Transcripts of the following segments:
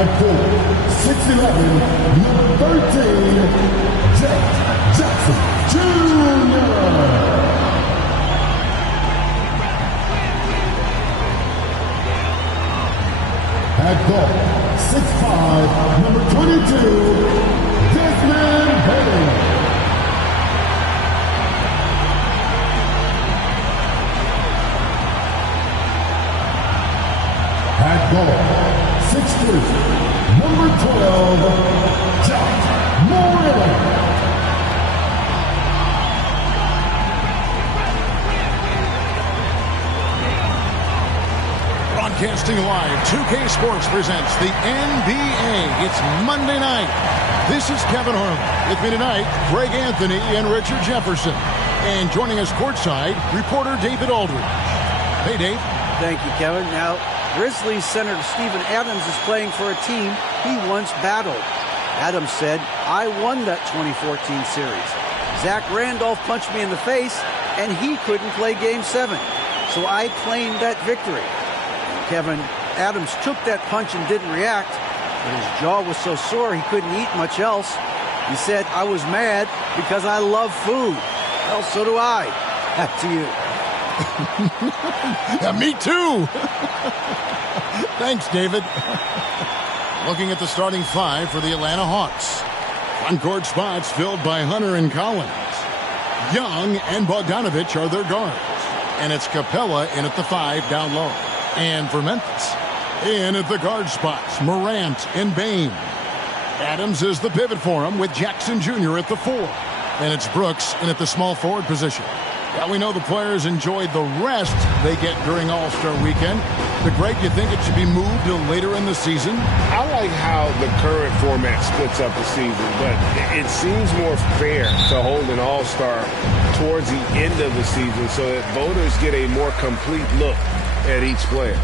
At court, 6'11", number 13, Jack Jackson Jr. At guard, 6'5", number 22, Desmond Bain. At guard, 6'3", number 12, Jack Moreno. Broadcasting live, 2K Sports presents the NBA. It's Monday night. This is Kevin Harlan. With me tonight, Greg Anthony and Richard Jefferson. And joining us courtside, reporter David Aldridge. Hey, Dave. Thank you, Kevin. Now, Grizzlies Senator Steven Adams is playing for a team he once battled. Adams said, "I won that 2014 series. Zach Randolph punched me in the face, and he couldn't play Game 7. So I claimed that victory." Kevin, Adams took that punch and didn't react, but his jaw was so sore he couldn't eat much else. He said, "I was mad because I love food." Well, so do I. Back to you. Yeah, me too. Thanks, David. Looking at the starting five for the Atlanta Hawks. Front-court spots filled by Hunter and Collins. Young and Bogdanovich are their guards. And it's Capella in at the 5 down low. And for Memphis, in at the guard spots, Morant and Bain. Adams is the pivot for him with Jackson Jr. at the 4. And it's Brooks in at the small forward position. Well, we know the players enjoyed the rest they get during All-Star Weekend. But, Greg, you think it should be moved to later in the season? I like how the current format splits up the season, but it seems more fair to hold an All-Star towards the end of the season so that voters get a more complete look at each player.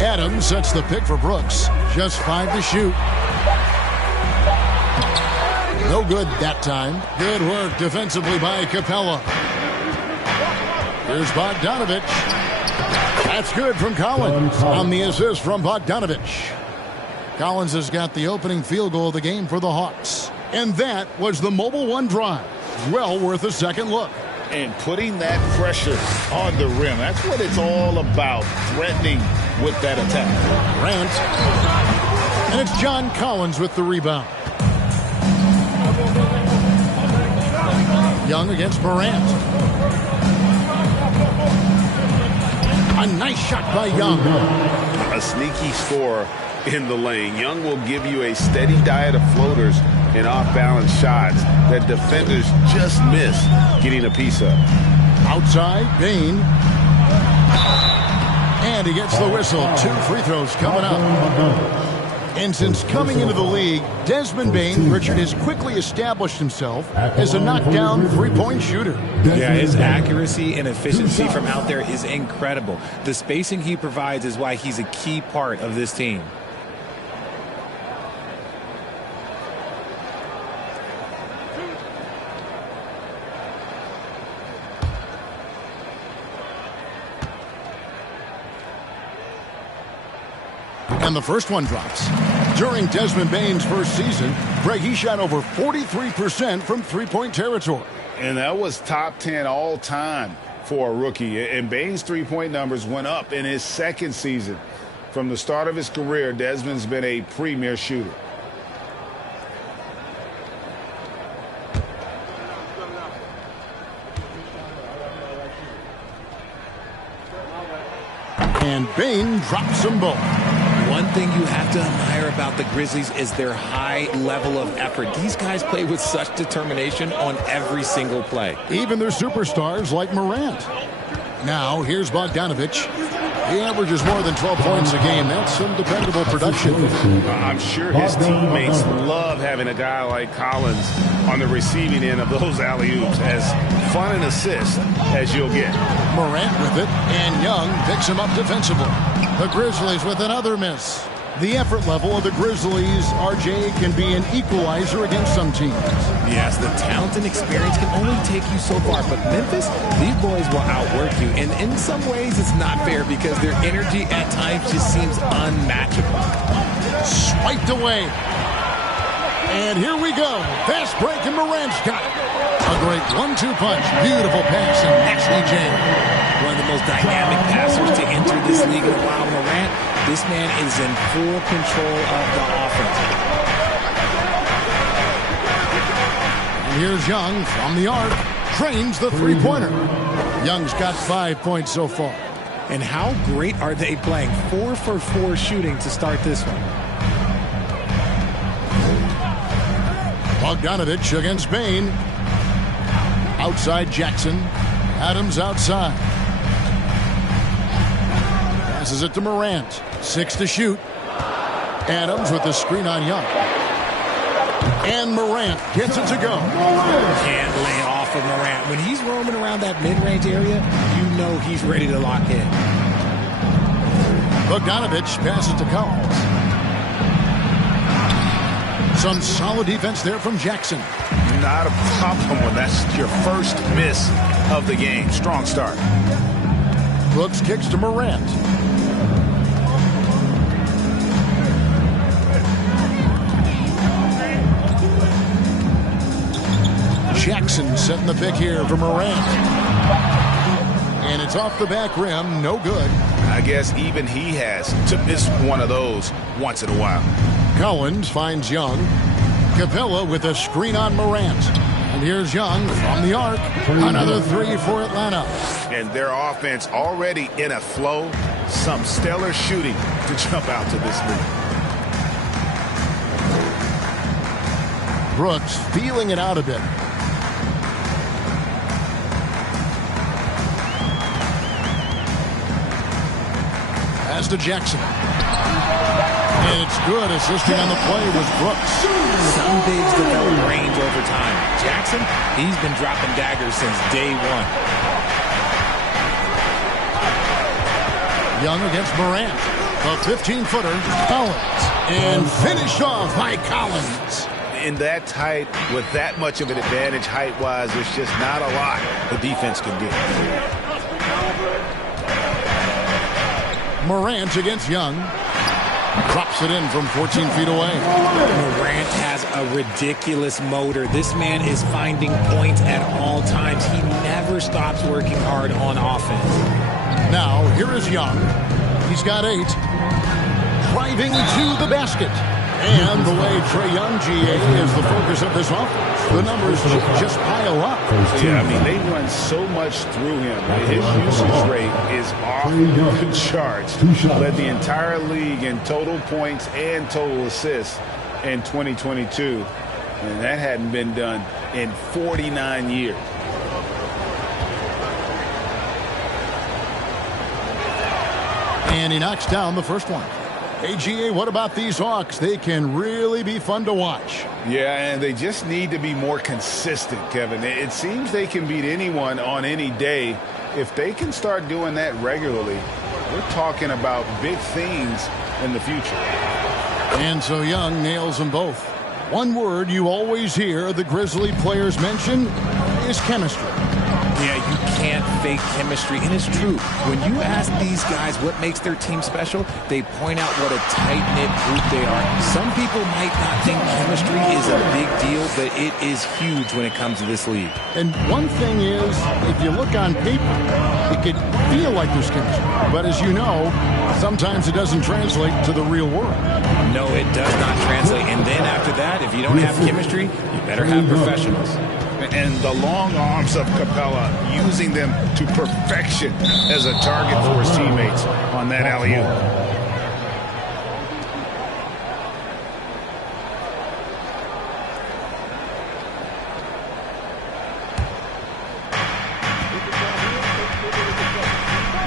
Adams sets the pick for Brooks. Just 5 to shoot. No good that time. Good work defensively by Capella. Here's Bogdanovich. That's good from Collins on the assist from Bogdanovich. Collins has got the opening field goal of the game for the Hawks. And that was the Mobile One drive. Well worth a second look. And putting that pressure on the rim. That's what it's all about, threatening with that attack. Grant. And it's John Collins with the rebound. Young against Morant. A nice shot by Young. A sneaky score in the lane. Young will give you a steady diet of floaters and off-balance shots that defenders just miss getting a piece of. Outside, Bain. And he gets the whistle. 2 free throws coming up. And since coming into the league, Desmond Bain, Richard, has quickly established himself as a knockdown three-point shooter. Yeah, his accuracy and efficiency from out there is incredible. The spacing he provides is why he's a key part of this team. And the first one drops. During Desmond Bain's first season, Greg, he shot over 43% from three-point territory. And that was top 10 all time for a rookie. And Bain's three-point numbers went up in his second season. From the start of his career, Desmond's been a premier shooter. And Bain drops them both. One thing you have to admire about the Grizzlies is their high level of effort. These guys play with such determination on every single play. Even their superstars like Morant. Now, here's Bogdanovich. He averages more than 12 points a game. That's some dependable production. I'm sure his teammates love having a guy like Collins on the receiving end of those alley-oops. As fun an assist as you'll get. Morant with it, and Young picks him up defensively. The Grizzlies with another miss. The effort level of the Grizzlies, RJ, can be an equalizer against some teams. Yes, the talent and experience can only take you so far, but Memphis, these boys will outwork you, and in some ways it's not fair because their energy at times just seems unmatchable. Swiped away. And here we go. Fast break, and Morant's got it. A great 1-2 punch. Beautiful pass, and Ashley Jane. One of the most dynamic passers to enter this league in a while, Morant. This man is in full control of the offense. And here's Young from the arc. Trains the three-pointer. Young's got 5 points so far. And how great are they playing? 4 for 4 shooting to start this one. Bogdanovich against Bain. Outside Jackson. Adams outside. Passes it to Morant. 6 to shoot. Adams with the screen on Young. And Morant gets it to go. Can't lay off of Morant. When he's roaming around that mid-range area, you know he's ready to lock in. Bogdanovich passes to Collins. Some solid defense there from Jackson. Not a problem when that's your first miss of the game. Strong start. Brooks kicks to Morant. Jackson setting the pick here for Morant. And it's off the back rim. No good. I guess even he has to miss one of those once in a while. Collins finds Young. Capella with a screen on Morant. And here's Young from the arc. Another 3 for Atlanta. And their offense already in a flow. Some stellar shooting to jump out to this lead. Brooks feeling it out a bit. Pass to Jackson. And it's good. Assisting on the play was Brooks. Some bigs develop range over time. Jackson, he's been dropping daggers since day one. Young against Morant. A 15-footer. Collins. And finished off by Collins. In that tight, with that much of an advantage height-wise, there's just not a lot the defense can do. Morant against Young. Drops it in from 14 feet away. Morant has a ridiculous motor. This man is finding points at all times. He never stops working hard on offense. Now, here is Young. He's got 8. Driving to the basket. And the way Trae Young, GA, is the focus of this offense. The numbers just pile up. Yeah, I mean, they run so much through him. His usage rate is off the charts. Led the entire league in total points and total assists in 2022. And that hadn't been done in 49 years. And he knocks down the first one. AGA, what about these Hawks? They can really be fun to watch. Yeah, and they just need to be more consistent, Kevin. It seems they can beat anyone on any day. If they can start doing that regularly, we're talking about big things in the future. And so Young nails them both. One word you always hear the Grizzly players mention is chemistry. Yeah, you can't fake chemistry, and it's true. When you ask these guys what makes their team special, they point out what a tight-knit group they are. Some people might not think chemistry is a big deal, but it is huge when it comes to this league. And one thing is, if you look on paper, it could feel like there's chemistry. But as you know, sometimes it doesn't translate to the real world. No, it does not translate. And then after that, if you don't have chemistry, you better have professionals. And the long arms of Capella, using them to perfection as a target for his teammates on that alley-oop.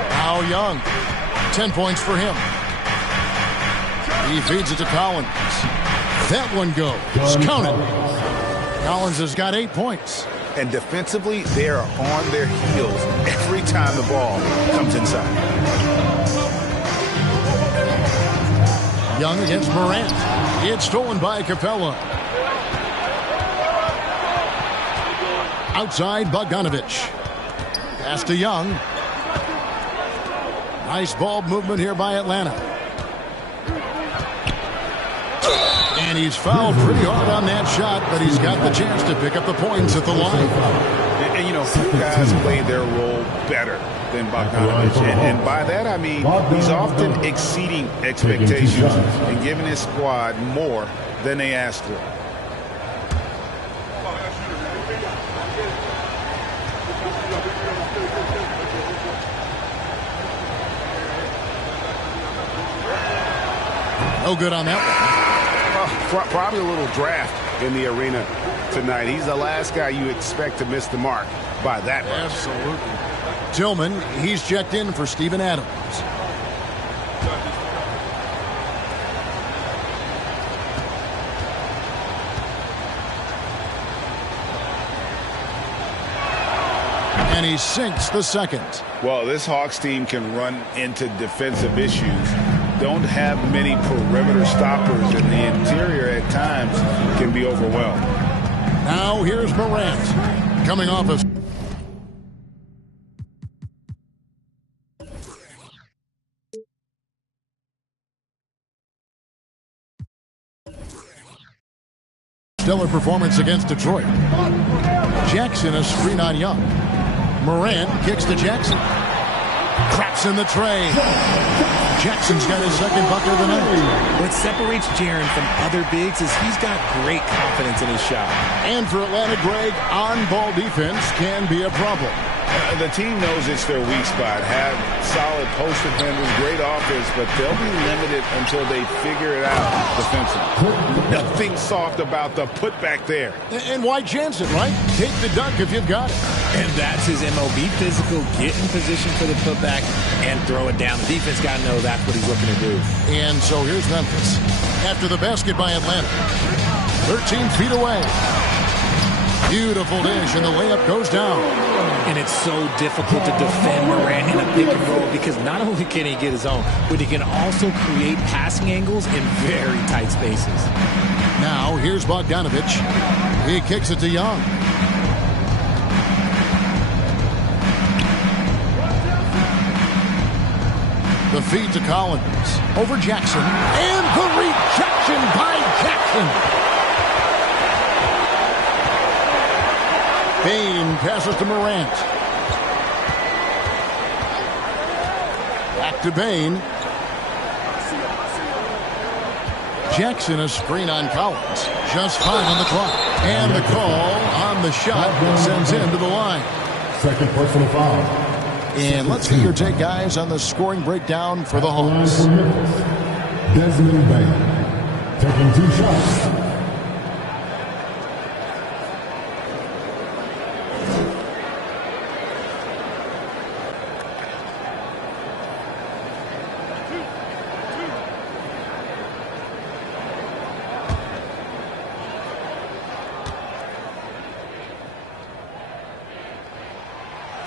Now Young, 10 points for him. He feeds it to Collins. That one goes. Count it. Collins has got 8 points. And defensively, they are on their heels every time the ball comes inside. Young against Morant. It's stolen by Capella. Outside Bogdanovich. Pass to Young. Nice ball movement here by Atlanta. And he's fouled pretty hard on that shot, but he's got the chance to pick up the points at the line. And you know, few guys play their role better than Bogdanovich. And by that, I mean he's often exceeding expectations and giving his squad more than they asked for. No good on that one. Probably a little draft in the arena tonight. He's the last guy you expect to miss the mark by that much. Absolutely. Tillman, he's checked in for Steven Adams. And he sinks the second. Well, this Hawks team can run into defensive issues. Don't have many perimeter stoppers, and the interior at times can be overwhelmed. Now here's Morant coming off of stellar performance against Detroit. Jackson a screen on Young. Morant kicks to Jackson. Cracks in the tray. Jackson's got his second bucket of the night. What separates Jaren from other bigs is he's got great confidence in his shot. And for Atlanta, Greg, on-ball defense can be a problem. The team knows it's their weak spot. Have solid post defenders, great offense, but they'll be limited until they figure it out defensively. Nothing soft about the putback there. And why chance it, right? Take the dunk if you've got it. And that's his MO. Be physical, get in position for the putback, and throw it down. The defense got to know that's what he's looking to do. And so here's Memphis. After the basket by Atlanta. 13 feet away. Beautiful dish, and the layup goes down. And it's so difficult to defend Morant in a pick and roll because not only can he get his own, but he can also create passing angles in very tight spaces. Now, here's Bogdanovich. He kicks it to Young. The feed to Collins. Over Jackson. And the rejection by Jackson. Bane passes to Morant. Back to Bane. Jackson a screen on Collins. Just 5 on the clock. And the call on the shot that sends him to the line. Second personal foul. And let's get your take, guys, on the scoring breakdown for the Hawks. Desmond Bane taking 2 shots.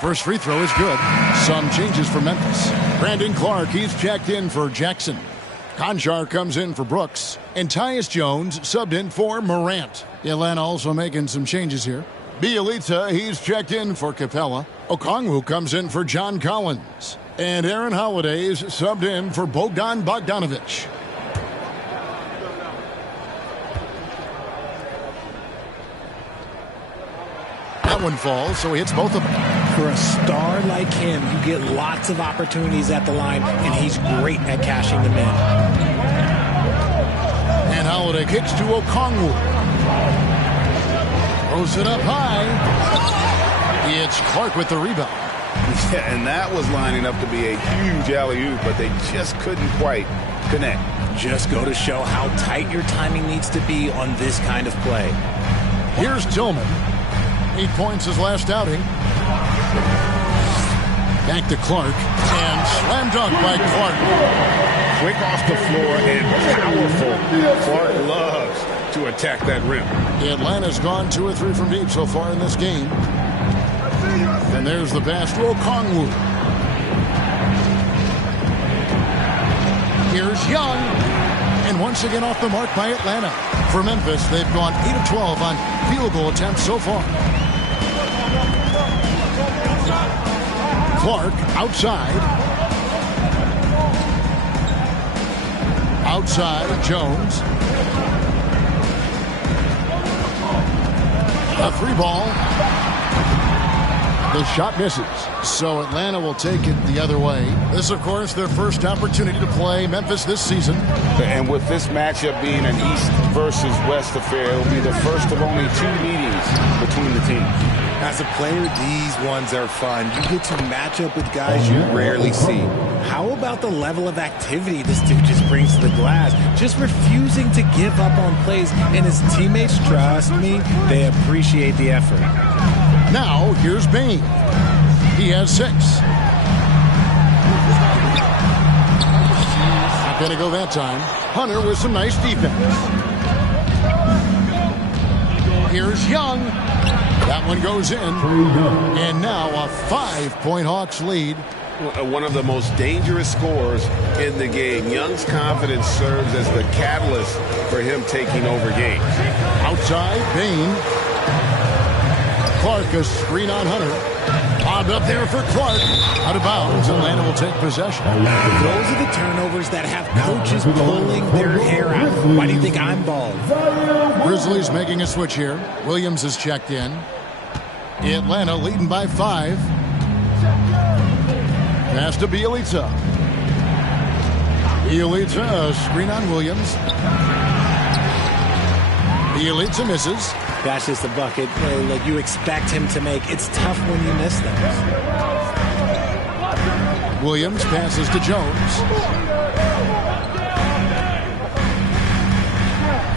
First free throw is good. Some changes for Memphis. Brandon Clark, he's checked in for Jackson. Conchar comes in for Brooks. And Tyus Jones subbed in for Morant. Atlanta also making some changes here. Bielitsa, he's checked in for Capella. Okongwu comes in for John Collins. And Aaron Holiday's subbed in for Bogdan Bogdanovich. That one falls, so he hits both of them. For a star like him, you get lots of opportunities at the line, and he's great at cashing them in. And Holiday kicks to Okongwu. Throws it up high. It's Clark with the rebound. Yeah, and that was lining up to be a huge alley-oop, but they just couldn't quite connect. Just go to show how tight your timing needs to be on this kind of play. Here's Tillman. 8 points his last outing. Back to Clark. And slam dunk by Clark. Quick off the floor and powerful. Clark loves to attack that rim. Atlanta's gone 2 or 3 from deep so far in this game. And there's the pass to Okongwu. Here's Young. And once again off the mark by Atlanta. For Memphis, they've gone 8 of 12 on field goal attempts so far. Clark outside. Outside, Jones. A 3-ball. The shot misses. So Atlanta will take it the other way. This, of course, their first opportunity to play Memphis this season. And with this matchup being an East versus West affair, it will be the first of only 2 meetings between the teams. As a player, these ones are fun. You get to match up with guys you rarely see. How about the level of activity this dude just brings to the glass? Just refusing to give up on plays. And his teammates, trust me, they appreciate the effort. Now, here's Bain. He has 6. Not going to go that time. Hunter with some nice defense. Here's Young. That one goes in. And now a 5-point Hawks lead. One of the most dangerous scorers in the game. Young's confidence serves as the catalyst for him taking over games. Outside, Bain. Clark, a screen on Hunter. Bobbed up there for Clark. Out of bounds. Atlanta will take possession. Those are the turnovers that have coaches pulling their hair out. Why do you think I'm bald? Grizzlies making a switch here. Williams has checked in. Atlanta leading by 5. Pass to Bielitsa. Bielitsa, a screen on Williams. Bielitsa misses. That's just a bucket like you expect him to make. It's tough when you miss them. Williams passes to Jones.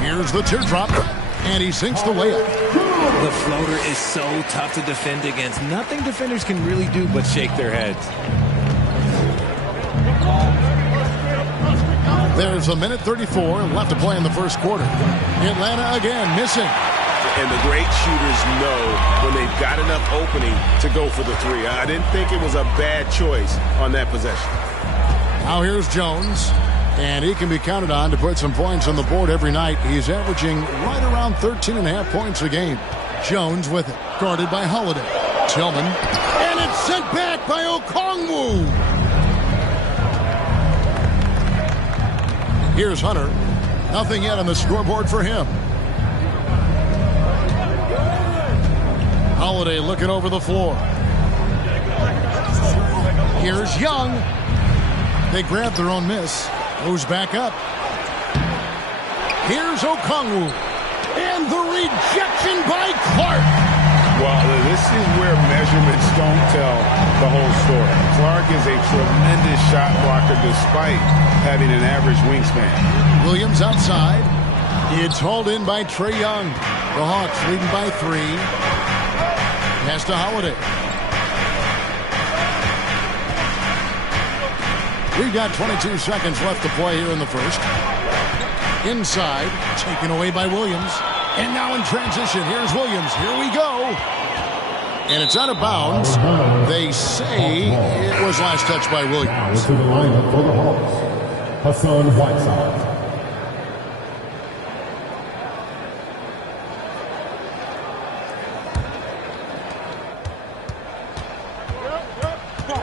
Here's the teardrop, and he sinks the layup. The floater is so tough to defend against. Nothing defenders can really do but shake their heads. There's 1:34 left to play in the first quarter. Atlanta again missing. And the great shooters know when they've got enough opening to go for the 3. I didn't think it was a bad choice on that possession. Now here's Jones. And he can be counted on to put some points on the board every night. He's averaging right around 13.5 points a game. Jones with it. Guarded by Holiday. Tillman. And it's sent back by Okongwu. Here's Hunter. Nothing yet on the scoreboard for him. Holiday looking over the floor. Here's Young. They grab their own miss. Goes back up. Here's Okongwu. And the rejection by Clark. Well, this is where measurements don't tell the whole story. Clark is a tremendous shot blocker despite having an average wingspan. Williams outside. It's hauled in by Trae Young. The Hawks leading by 3. Pass to Holiday. We've got 22 seconds left to play here in the first. Inside, taken away by Williams. And now in transition, here's Williams. Here we go. And it's out of bounds. They say it was last touched by Williams. To the lineup for the Hawks, Hassan Whiteside.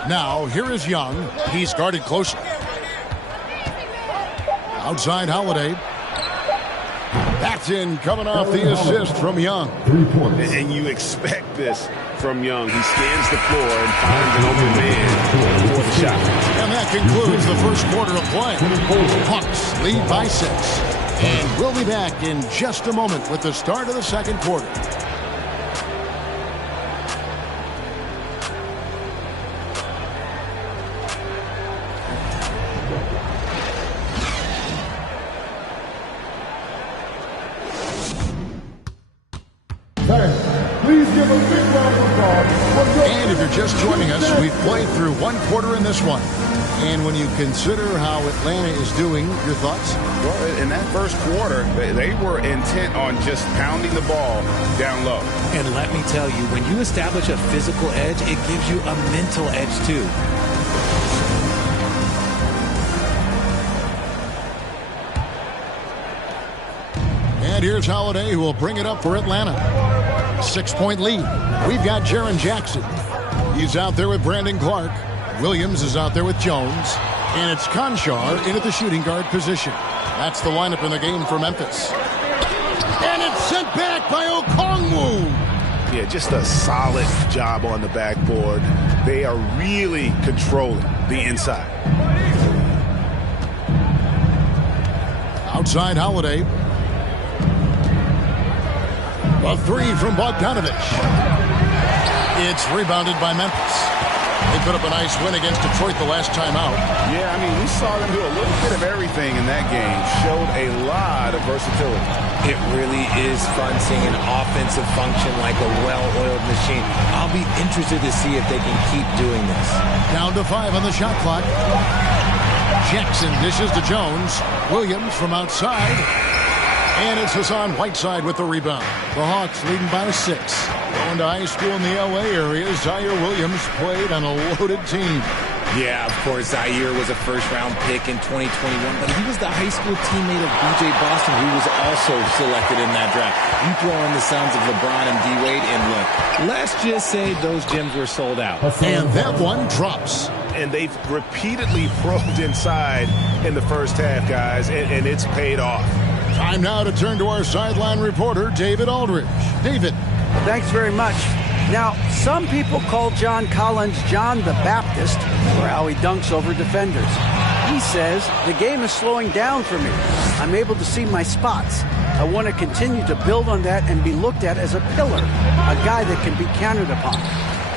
Now, here is Young. He's guarded closely. Outside Holiday. That's in, coming off the assist from Young. 3 points. And you expect this from Young. He scans the floor and finds an open man for the shot. And that concludes the first quarter of play. Hawks lead by 6. And we'll be back in just a moment with the start of the second quarter. Please give a big round of applause. And if you're just joining us, we've played through one quarter in this one. And when you consider how Atlanta is doing, your thoughts? Well, in that first quarter, they were intent on just pounding the ball down low. And let me tell you, when you establish a physical edge, it gives you a mental edge too. here's Holiday, who will bring it up for Atlanta. 6-point lead. We've got Jaren Jackson. He's out there with Brandon Clark. Williams is out there with Jones. And it's Conchar in at the shooting guard position. That's the lineup in the game for Memphis. And it's sent back by Okongwu. Yeah, just a solid job on the backboard. They are really controlling the inside. Outside Holiday. A three from Bogdanovich. It's rebounded by Memphis. They put up a nice win against Detroit the last time out. Yeah, I mean, we saw them do a little bit of everything in that game. Showed a lot of versatility. It really is fun seeing an offensive function like a well-oiled machine. I'll be interested to see if they can keep doing this. Down to 5 on the shot clock. Jackson dishes to Jones. Williams from outside. And it's Hassan Whiteside with the rebound. The Hawks leading by 6. Going to high school in the L.A. area, Zaire Williams played on a loaded team. Yeah, of course, Zaire was a first-round pick in 2021, but he was the high school teammate of B.J. Boston, who was also selected in that draft. You throw in the sons of LeBron and D-Wade, and look, let's just say those gyms were sold out. And that one drops. And they've repeatedly probed inside in the first half, guys, and it's paid off. Time now to turn to our sideline reporter, David Aldridge. David. Thanks very much. Now, some people call John Collins John the Baptist for how he dunks over defenders. He says, the game is slowing down for me. I'm able to see my spots. I want to continue to build on that and be looked at as a pillar, a guy that can be counted upon.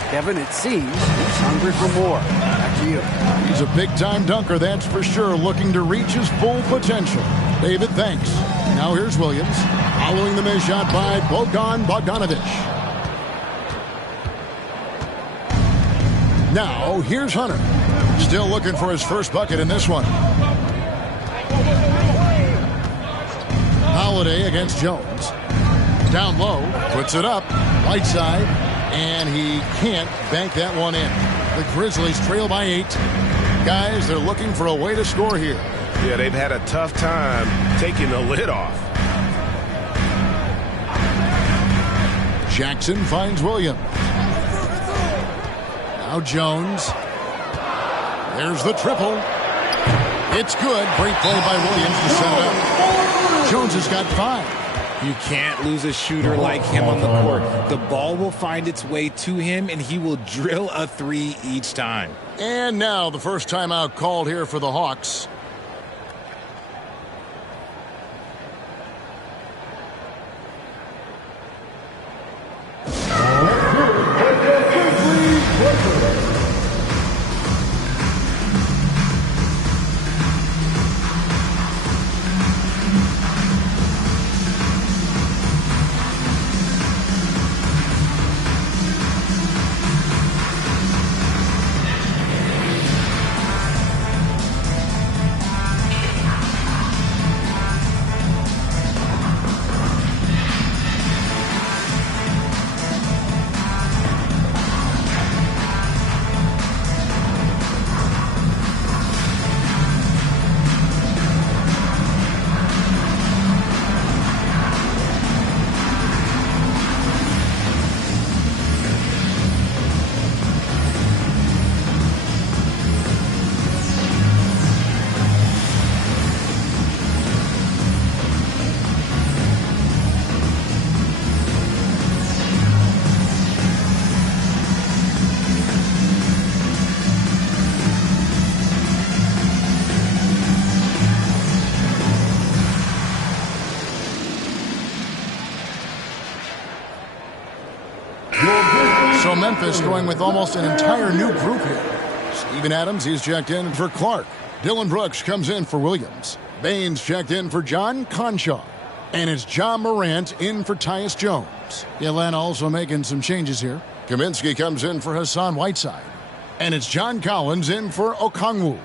Kevin, it seems he's hungry for more. Back to you. He's a big-time dunker, that's for sure, looking to reach his full potential. David, thanks. Now here's Williams, following the missed shot by Bogdanovich. Now here's Hunter, still looking for his first bucket in this one. Holiday against Jones. Down low, puts it up, right side, and he can't bank that one in. The Grizzlies trail by 8. Guys, they're looking for a way to score here. Yeah, they've had a tough time taking the lid off. Jackson finds Williams. Now Jones. There's the triple. It's good. Great play by Williams to set it up. Jones has got 5. You can't lose a shooter like him on the court. The ball will find its way to him, and he will drill a 3 each time. And now the first timeout called here for the Hawks. So Memphis going with almost an entire new group here. Steven Adams, he's checked in for Clark. Dylan Brooks comes in for Williams. Baines checked in for John Conchar. And it's John Morant in for Tyus Jones. Atlanta also making some changes here. Kaminsky comes in for Hassan Whiteside. And it's John Collins in for Okongwu.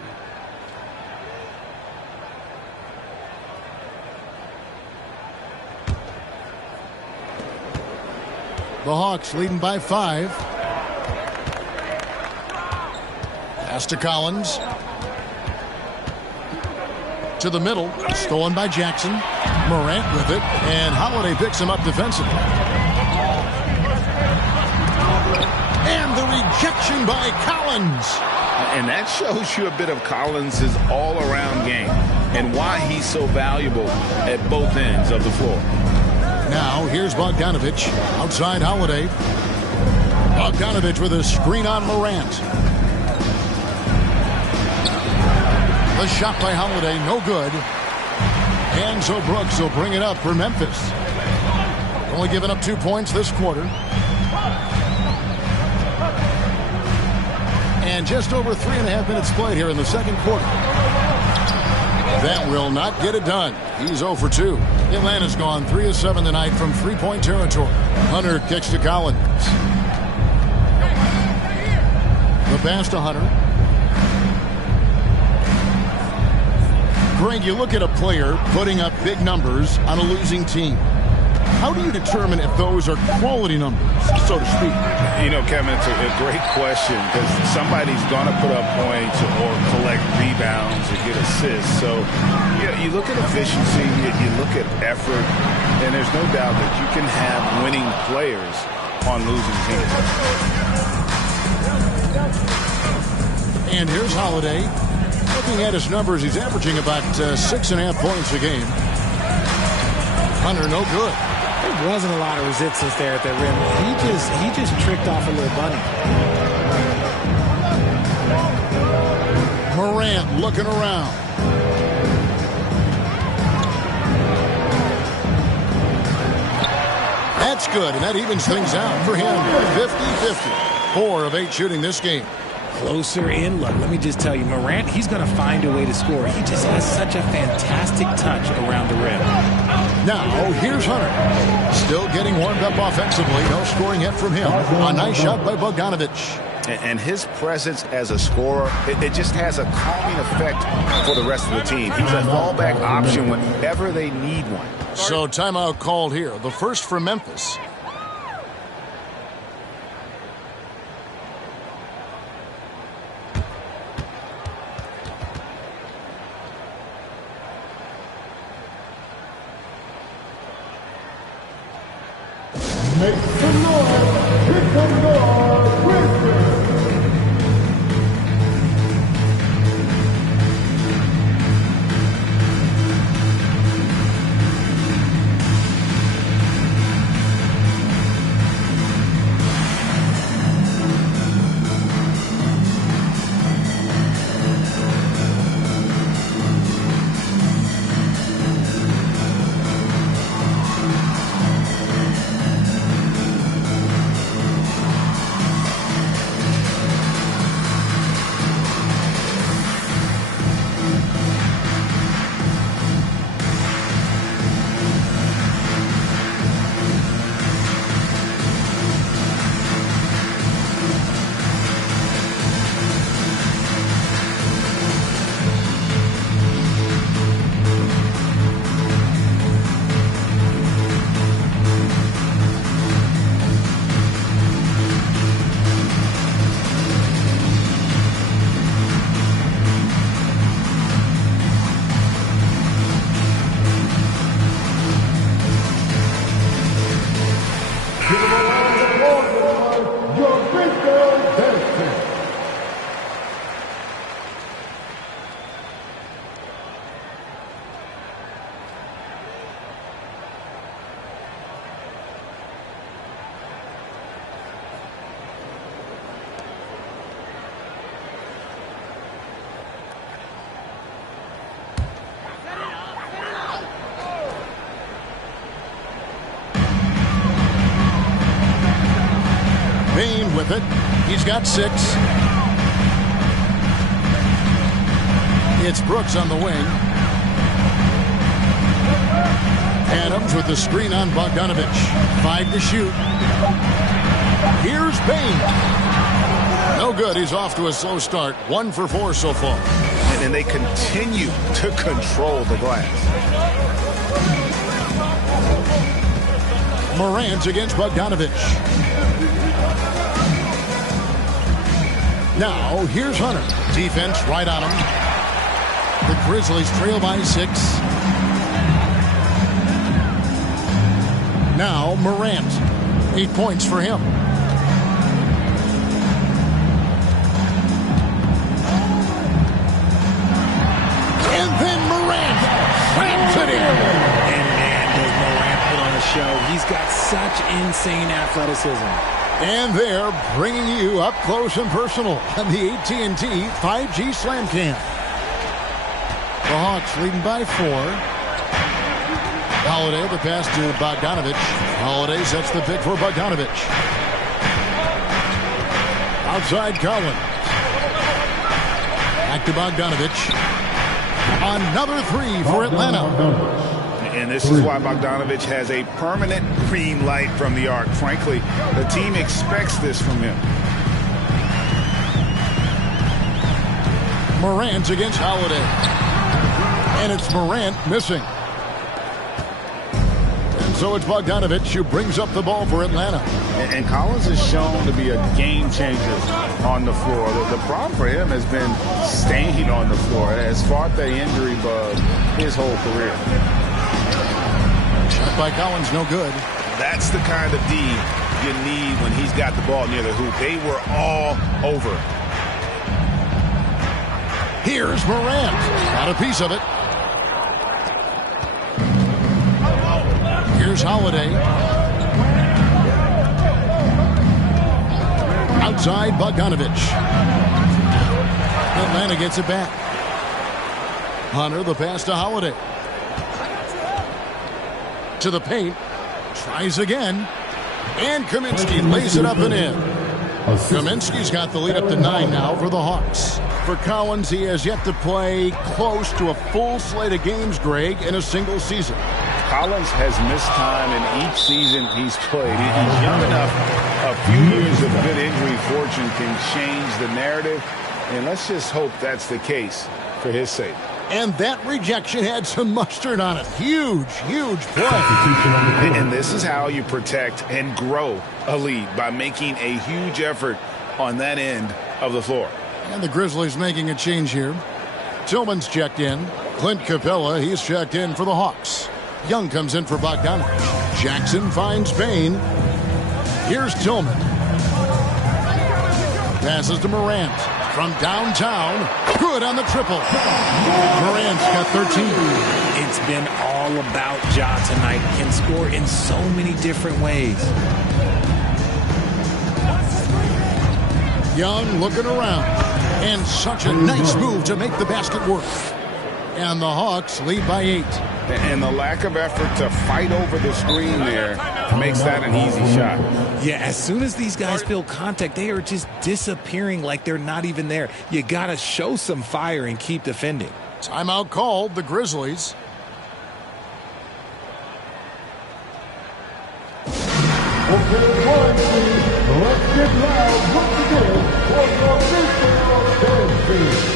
The Hawks leading by 5. Pass to Collins. to the middle. Stolen by Jackson. Morant with it. And Holiday picks him up defensively. And the rejection by Collins. And that shows you a bit of Collins' all-around game and why he's so valuable at both ends of the floor. Now, here's Bogdanovich. Outside Holiday. Bogdanovich with a screen on Morant. The shot by Holiday, no good. And so Brooks will bring it up for Memphis. Only giving up 2 points this quarter. And just over 3.5 minutes played here in the second quarter. That will not get it done. He's 0 for 2. Atlanta's gone 3 of 7 tonight from three-point territory. Hunter kicks to Collins. The pass to Hunter. Greg, you look at a player putting up big numbers on a losing team. How do you determine if those are quality numbers, so to speak? You know, Kevin, it's a great question because somebody's going to put up points or collect rebounds or get assists. So, yeah, you look at efficiency, you look at effort, and there's no doubt that you can have winning players on losing teams. And here's Holiday. Looking at his numbers, he's averaging about 6.5 points a game. Hunter, no good. There wasn't a lot of resistance there at the rim. He just tricked off a little bunny. Morant looking around. That's good, and that evens things out for him. 50-50. 4 of 8 shooting this game. Closer in. Look, let me just tell you, Morant, he's going to find a way to score. He just has such a fantastic touch around the rim. Now, here's Hunter. Still getting warmed up offensively. No scoring yet from him. A nice shot by Bogdanovich. And his presence as a scorer, it just has a calming effect for the rest of the team. He's a fallback option whenever they need one. So timeout called here. The first for Memphis. Make some noise. Here comes the Grizzlies. With it. He's got 6. It's Brooks on the wing. Adams with the screen on Bogdanovich. 5 to shoot. Here's Bain. No good. He's off to a slow start. 1 for 4 so far. And they continue to control the glass. Morant against Bogdanovich. Now, here's Hunter. Defense right on him. The Grizzlies trail by 6. Now Morant. 8 points for him. And then Morant slams it in. And man, does Morant put on a show. He's got such insane athleticism. And they're bringing you up close and personal on the AT&T 5G Slam Cam. The Hawks leading by 4. Holiday, the pass to Bogdanovich. Holiday sets the pick for Bogdanovich. Outside Collins. Back to Bogdanovich. Another 3 for Atlanta. And this is why Bogdanovich has a permanent green light from the arc. Frankly, the team expects this from him. Morant against Holiday. And it's Morant missing. And so it's Bogdanovich who brings up the ball for Atlanta. And Collins is shown to be a game changer on the floor. The problem for him has been staying on the floor. It has fought the injury bug his whole career. Shot by Collins, no good. That's the kind of D you need when he's got the ball near the hoop. They were all over. Here's Morant. Got a piece of it. Here's Holiday. Outside Bogdanovich. Atlanta gets it back. Hunter, the pass to Holiday. To the paint. Tries again. And Kaminsky lays it up and in. Kaminsky's got the lead up to 9 now for the Hawks. For Collins, he has yet to play close to a full slate of games, Greg, in a single season. Collins has missed time in each season he's played. He's young enough. A few years of good injury fortune can change the narrative, and let's just hope that's the case for his sake. And that rejection had some mustard on it. Huge, huge play. And this is how you protect and grow a lead, by making a huge effort on that end of the floor. And the Grizzlies making a change here. Tillman's checked in. Clint Capella, he's checked in for the Hawks. Young comes in for Bogdanovich. Jackson finds Payne. Here's Tillman. Passes to Morant. From downtown. Good on the triple. Morant's got 13. It's been all about Ja tonight. Can score in so many different ways. Young looking around. And such a nice move to make the basket work. And the Hawks lead by 8. And the lack of effort to fight over the screen there makes that an easy shot. Yeah, as soon as these guys feel contact, they are just disappearing like they're not even there. You got to show some fire and keep defending. Timeout called, the Grizzlies. Let's get loud once again for your Memphis.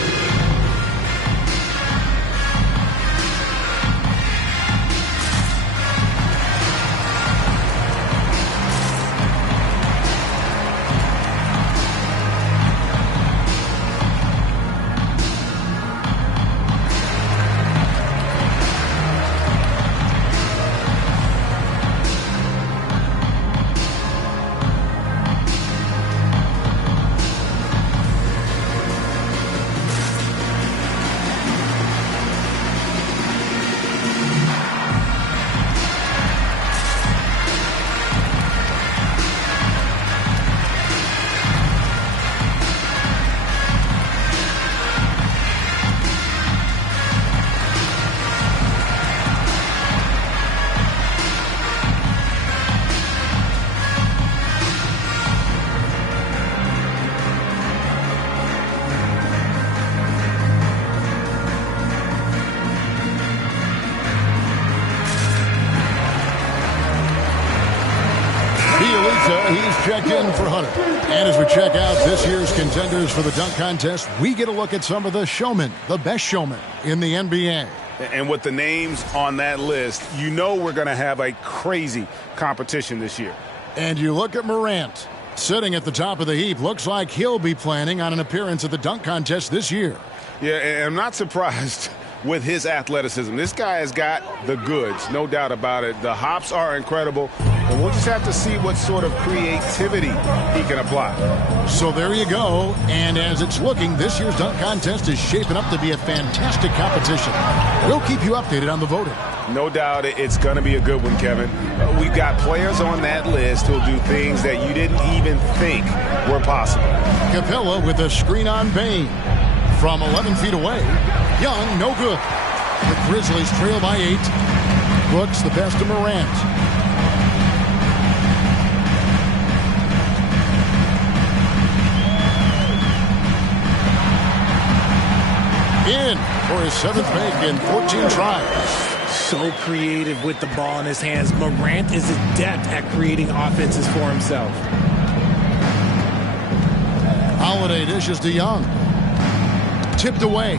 He's checked in for Hunter. And as we check out this year's contenders for the dunk contest, we get a look at some of the showmen, the best showmen in the NBA. And with the names on that list, you know we're going to have a crazy competition this year. And you look at Morant, sitting at the top of the heap. Looks like he'll be planning on an appearance at the dunk contest this year. Yeah, and I'm not surprised with his athleticism. This guy has got the goods, no doubt about it. The hops are incredible, and we'll just have to see what sort of creativity he can apply. So there you go, and as it's looking, this year's dunk contest is shaping up to be a fantastic competition. We'll keep you updated on the voting. No doubt it's going to be a good one, Kevin. We've got players on that list who'll do things that you didn't even think were possible. Capella with a screen on Bain. From 11 feet away, Young, no good. The Grizzlies trail by 8. Brooks the best to Morant. In for his 7th make in 14 tries. So creative with the ball in his hands. Morant is adept at creating offenses for himself. Holiday dishes to Young. Tipped away.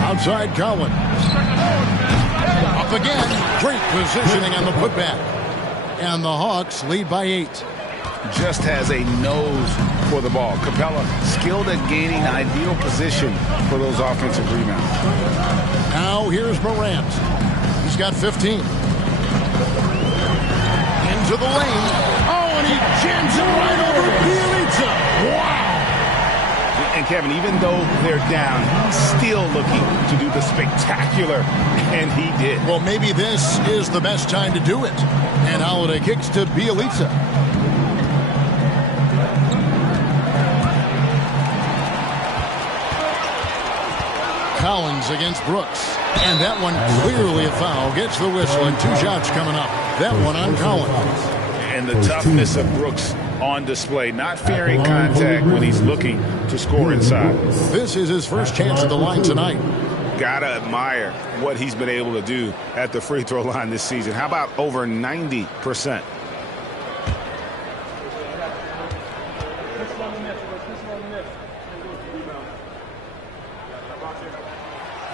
Outside Collins. Up again. Great positioning on the putback. And the Hawks lead by 8. Just has a nose for the ball. Capella skilled at gaining ideal position for those offensive rebounds. Now here's Morant. He's got 15. Into the lane. Oh, and he jams it right over Bielitsa. Wow. And Kevin, even though they're down, he's still looking to do the spectacular, and he did. Well, maybe this is the best time to do it. And Holiday kicks to Bielitsa. Collins against Brooks. And that one clearly a foul. Gets the whistle, and 2 shots coming up. That one on Collins. And the toughness of Brooks on display, not fearing contact when he's looking to score inside. This is his first chance at the line tonight. Gotta admire what he's been able to do at the free throw line this season. How about over 90%?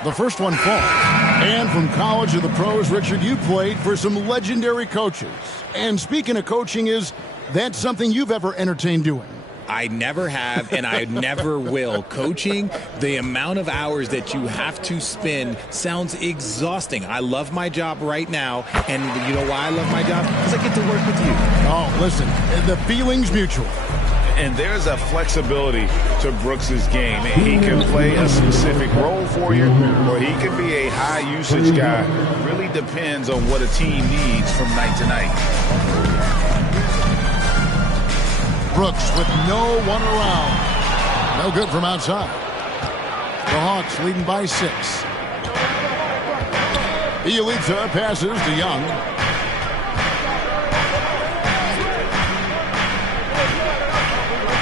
The first one falls. And from college to the pros, Richard, you played for some legendary coaches. And speaking of coaching, is that something you've ever entertained doing? I never have, and I never will. Coaching, the amount of hours that you have to spend sounds exhausting. I love my job right now, and you know why I love my job? Because I get to work with you. Oh, listen, the feeling's mutual. And there's a flexibility to Brooks's game. He can play a specific role for you, or he can be a high-usage guy. Really depends on what a team needs from night to night. Brooks with no one around. No good from outside. The Hawks leading by 6. Bielitsa passes to Young.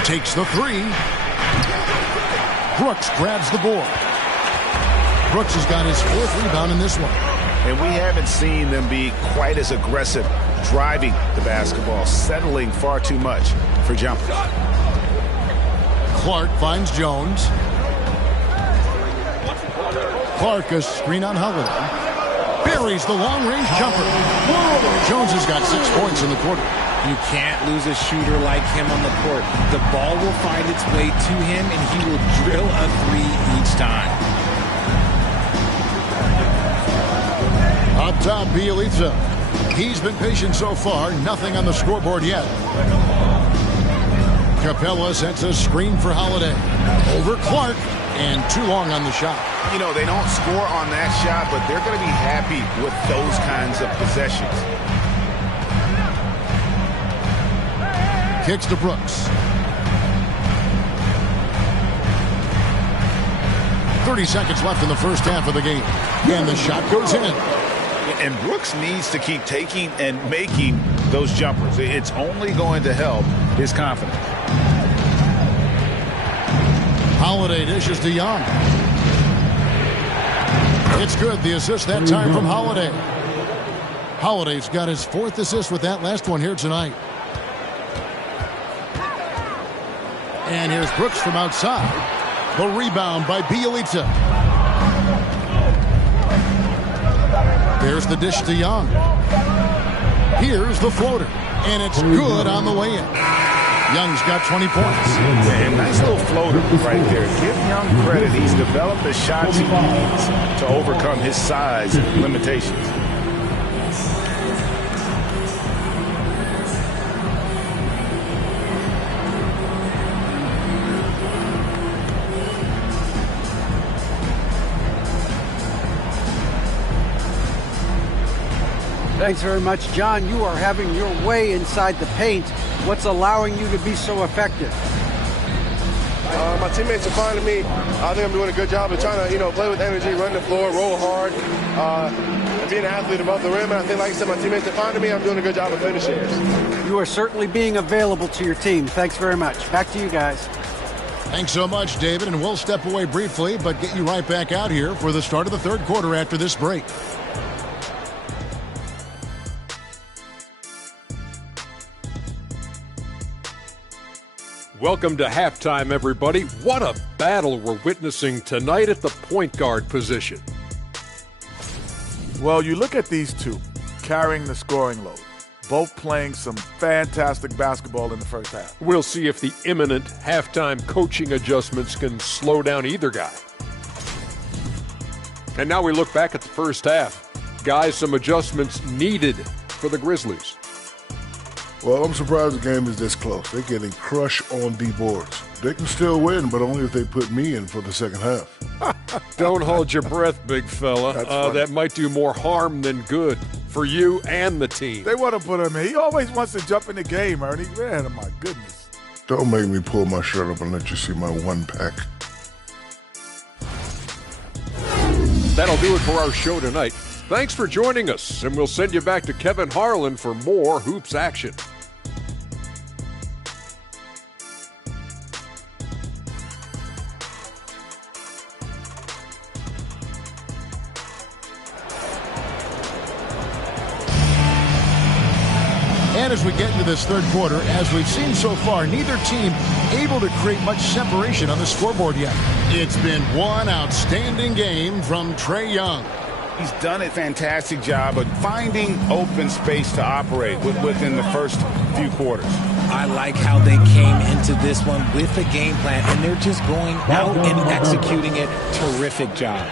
Takes the 3. Brooks grabs the board. Brooks has got his 4th rebound in this one. And we haven't seen them be quite as aggressive driving the basketball, settling far too much for jumpers. Clark finds Jones. Clark a screen on Holiday. Buries the long-range jumper. Jones has got 6 points in the quarter. You can't lose a shooter like him on the court. The ball will find its way to him, and he will drill a 3 each time. Up top, Bielitsa. He's been patient so far. Nothing on the scoreboard yet. Capella sets a screen for Holiday. Over Clark, and too long on the shot. You know, they don't score on that shot, but they're going to be happy with those kinds of possessions. Kicks to Brooks. 30 seconds left in the first half of the game. And the shot goes in. And Brooks needs to keep taking and making those jumpers. It's only going to help his confidence. Holiday dishes to Young. It's good. The assist that time from Holiday. Holiday's got his 4th assist with that last one here tonight. And here's Brooks from outside. The rebound by Bielitsa. There's the dish to Young. Here's the floater. And it's good on the way in. Young's got 20 points. And nice little floater right there. Give Young credit. He's developed the shots he needs to overcome his size limitations. Thanks very much, John. You are having your way inside the paint. What's allowing you to be so effective? My teammates are finding me. I think I'm doing a good job of trying to, play with energy, run the floor, roll hard, and be an athlete above the rim. And I think, like I said, my teammates are finding me. I'm doing a good job of finishing. You are certainly being available to your team. Thanks very much. Back to you guys. Thanks so much, David. And we'll step away briefly, but get you right back out here for the start of the third quarter after this break. Welcome to halftime, everybody. What a battle we're witnessing tonight at the point guard position. Well, you look at these two carrying the scoring load, both playing some fantastic basketball in the first half. We'll see if the imminent halftime coaching adjustments can slow down either guy. And now we look back at the first half. Guys, some adjustments needed for the Grizzlies. Well, I'm surprised the game is this close. They're getting crushed on the boards. They can still win, but only if they put me in for the second half. Don't hold your breath, big fella. That might do more harm than good for you and the team. They want to put him in. He always wants to jump in the game, Ernie. Man, oh my goodness. Don't make me pull my shirt up and let you see my one pack. That'll do it for our show tonight. Thanks for joining us, and we'll send you back to Kevin Harlan for more hoops action. And as we get into this third quarter, as we've seen so far, neither team able to create much separation on the scoreboard yet. It's been one outstanding game from Trae Young. He's done a fantastic job of finding open space to operate within the first few quarters. I like how they came into this one with a game plan, and they're just going out and executing it. Terrific job.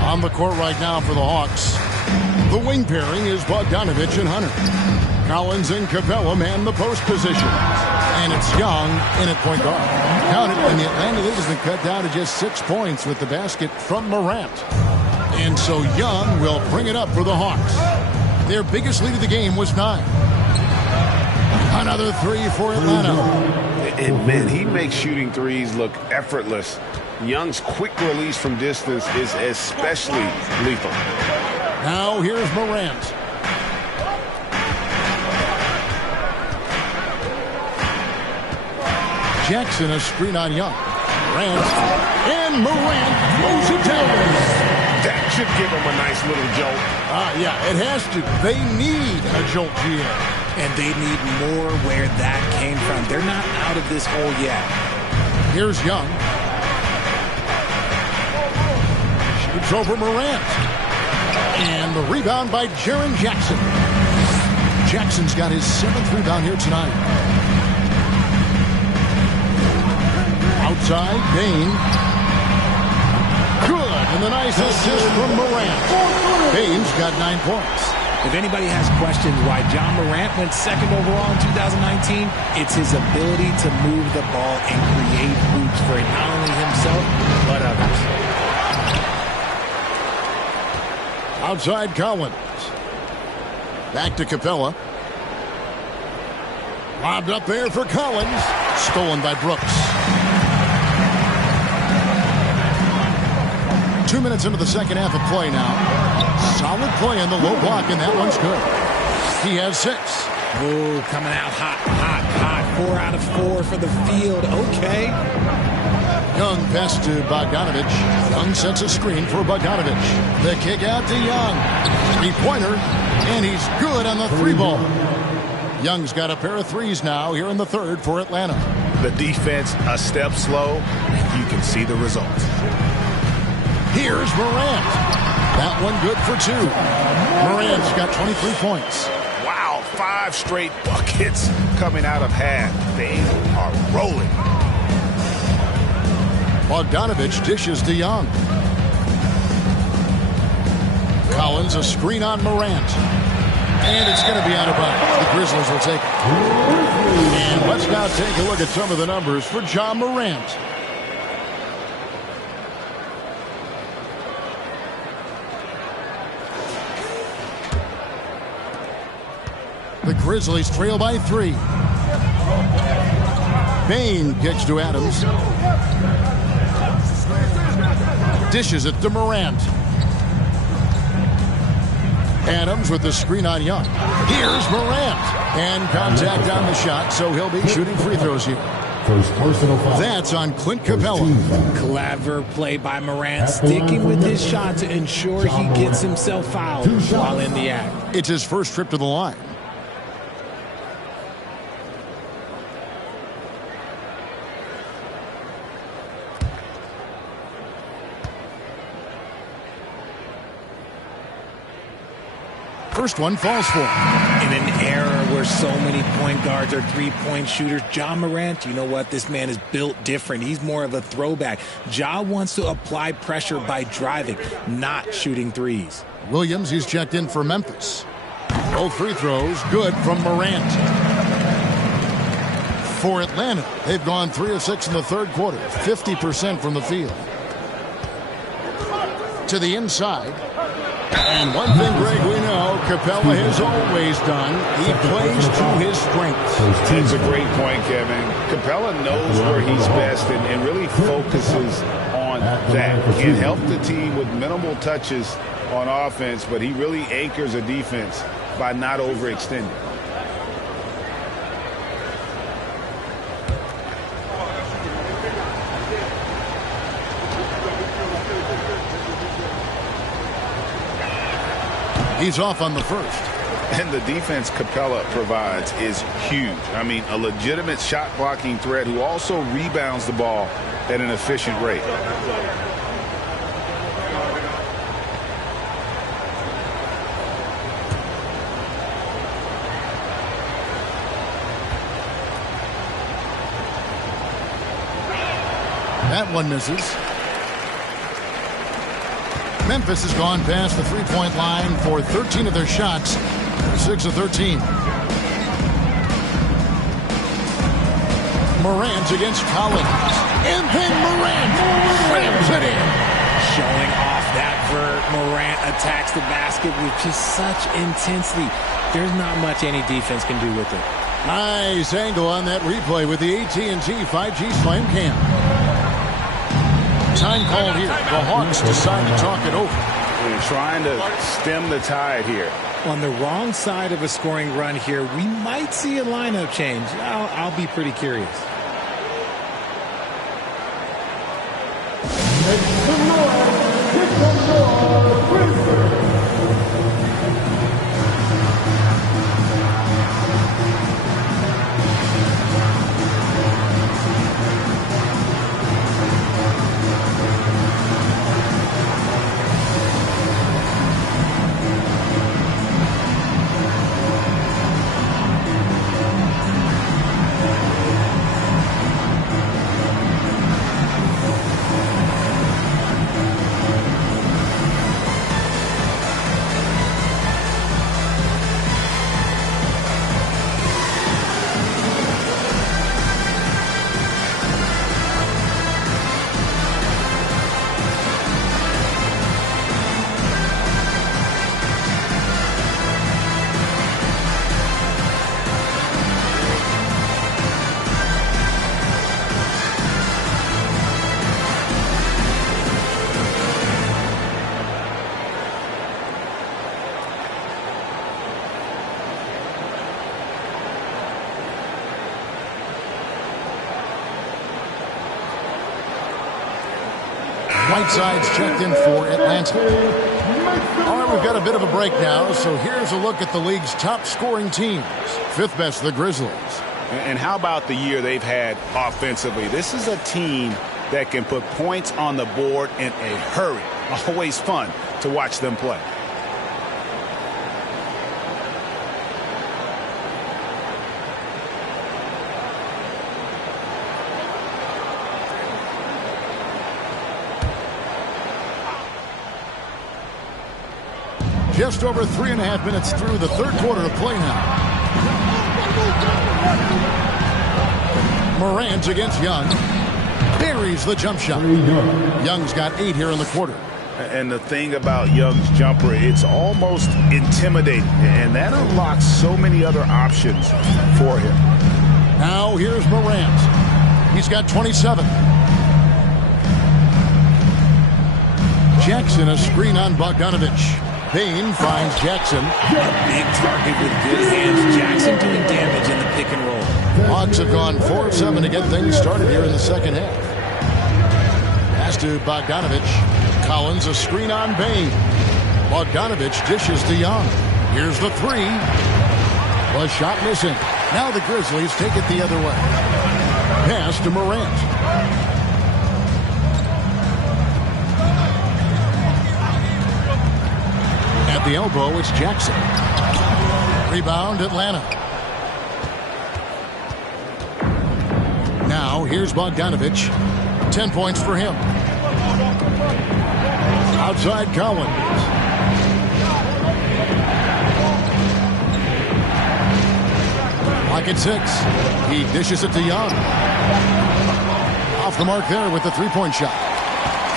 On the court right now for the Hawks, the wing pairing is Bogdanovich and Hunter. Collins and Capella man the post position. And it's Young in at point guard. Count it, and the Atlanta lead has been cut down to just 6 points with the basket from Morant. And so Young will bring it up for the Hawks. Their biggest lead of the game was 9. Another three for Atlanta. And, man, he makes shooting threes look effortless. Young's quick release from distance is especially lethal. Now here's Morant. Jackson a screen on Young. Morant. And Morant moves it down. That should give him a nice little jolt. Yeah, it has to. They need a jolt here. And they need more where that came from. They're not out of this hole yet. Here's Young. Shoots over Morant. And the rebound by Jaren Jackson. Jackson's got his 7th rebound here tonight. Outside, Bain. Good, and the nice assist from Morant. Bain's got 9 points. If anybody has questions why John Morant went 2nd overall in 2019, it's his ability to move the ball and create hoops for not only himself, but others. Outside Collins. Back to Capella. Lobbed up there for Collins. Stolen by Brooks. 2 minutes into the second half of play now. Solid play in the low block, and that one's good. He has 6. Oh, coming out hot. 4 out of 4 for the field. Okay. Young pass to Bogdanovich. Young sets a screen for Bogdanovich. The kick out to Young. 3-pointer, and he's good on the 3-ball. Young's got a pair of threes now here in the third for Atlanta. The defense a step slow, and you can see the results. Here's Morant. That one good for 2. Morant's got 23 points. Wow, 5 5 straight buckets coming out of half. They are rolling. Bogdanovich dishes to Young. Collins, a screen on Morant. And it's going to be out of bounds. The Grizzlies will take it. And let's now take a look at some of the numbers for Ja Morant. The Grizzlies trail by 3. Bane kicks to Adams. Dishes it to Morant. Adams with the screen on Young. Here's Morant. And contact on the shot, so he'll be shooting free throws here. First personal foul. That's on Clint Capella. Clever play by Morant, sticking with his shot to ensure he gets himself fouled while in the act. It's his first trip to the line. First one falls for him. In an era where so many point guards are three-point shooters, Ja Morant, you know what? This man is built different. He's more of a throwback. Ja wants to apply pressure by driving, not shooting threes. Williams, he's checked in for Memphis. Both free throws good from Morant. For Atlanta, they've gone 3 of 6 in the third quarter, 50% from the field. To the inside. And one thing, Greg, we know Capella has always done. He plays to his strengths. It's a great point, Kevin. Capella knows where he's best and really focuses on that. He can help the team with minimal touches on offense, but he really anchors a defense by not overextending. He's off on the first. And the defense Capella provides is huge. I mean, a legitimate shot blocking threat who also rebounds the ball at an efficient rate. That one misses. Memphis has gone past the three-point line for 13 of their shots. 6 of 13. Morant against Collins. And then Morant slams it in. Showing off that vert, Morant attacks the basket with just such intensity. There's not much any defense can do with it. Nice angle on that replay with the AT&T 5G Slam Cam. Time call here. The Hawks decide to talk it over. We're trying to stem the tide here. On the wrong side of a scoring run here, we might see a lineup change. I'll be pretty curious. Whiteside's checked in for Atlanta. All right, we've got a bit of a break now, so here's a look at the league's top scoring teams. 5th best, the Grizzlies. And how about the year they've had offensively? This is a team that can put points on the board in a hurry. Always fun to watch them play. Just over 3.5 minutes through the third quarter of play now. Morant against Young. Buries the jump shot. Young's got 8 here in the quarter. And the thing about Young's jumper, it's almost intimidating. And that unlocks so many other options for him. Now here's Morant. He's got 27. Jackson, a screen on Bogdanovich. Payne finds Jackson. A big target with good hands. Jackson doing damage in the pick and roll. Hawks have gone 4 of 7 to get things started here in the second half. Pass to Bogdanovich. Collins, a screen on Payne. Bogdanovich dishes to Young. Here's the 3. Was shot missing. Now the Grizzlies take it the other way. Pass to Morant. At the elbow, it's Jackson. Rebound, Atlanta. Now, here's Bogdanovich. 10 points for him. Outside Collins. Like at 6. He dishes it to Young. Off the mark there with the three-point shot.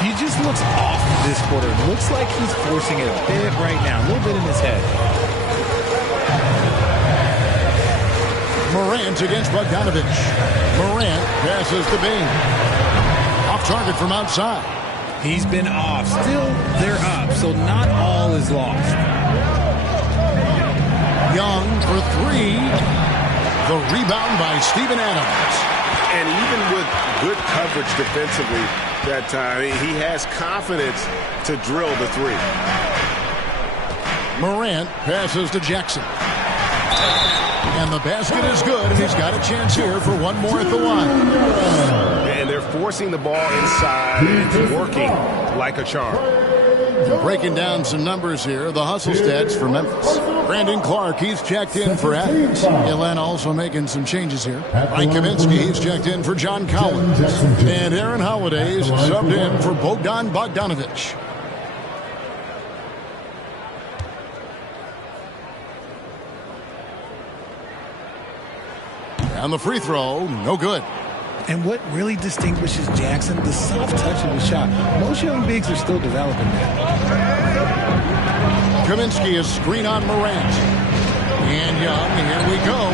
He just looks off this quarter. Looks like he's forcing it a bit right now. A little bit in his head. Morant against Bogdanovich. Morant passes to Payne. Off target from outside. He's been off. Still, they're up, so not all is lost. Young for 3. The rebound by Steven Adams. And even with good coverage defensively that time, he has confidence to drill the 3. Morant passes to Jackson. And the basket is good, and he's got a chance here for one more at the line. And they're forcing the ball inside, and it's working like a charm. Breaking down some numbers here, the hustle stats for Memphis. Brandon Clark, he's checked in for Adams. Atlanta also making some changes here. Mike Kaminsky, he's checked in for John Collins. And Aaron Holiday's subbed in for Bogdan Bogdanovich. And the free throw, no good. And what really distinguishes Jackson, the soft touch of his shot. Most young bigs are still developing that. Kaminsky is screen on Morant. And Young, here we go.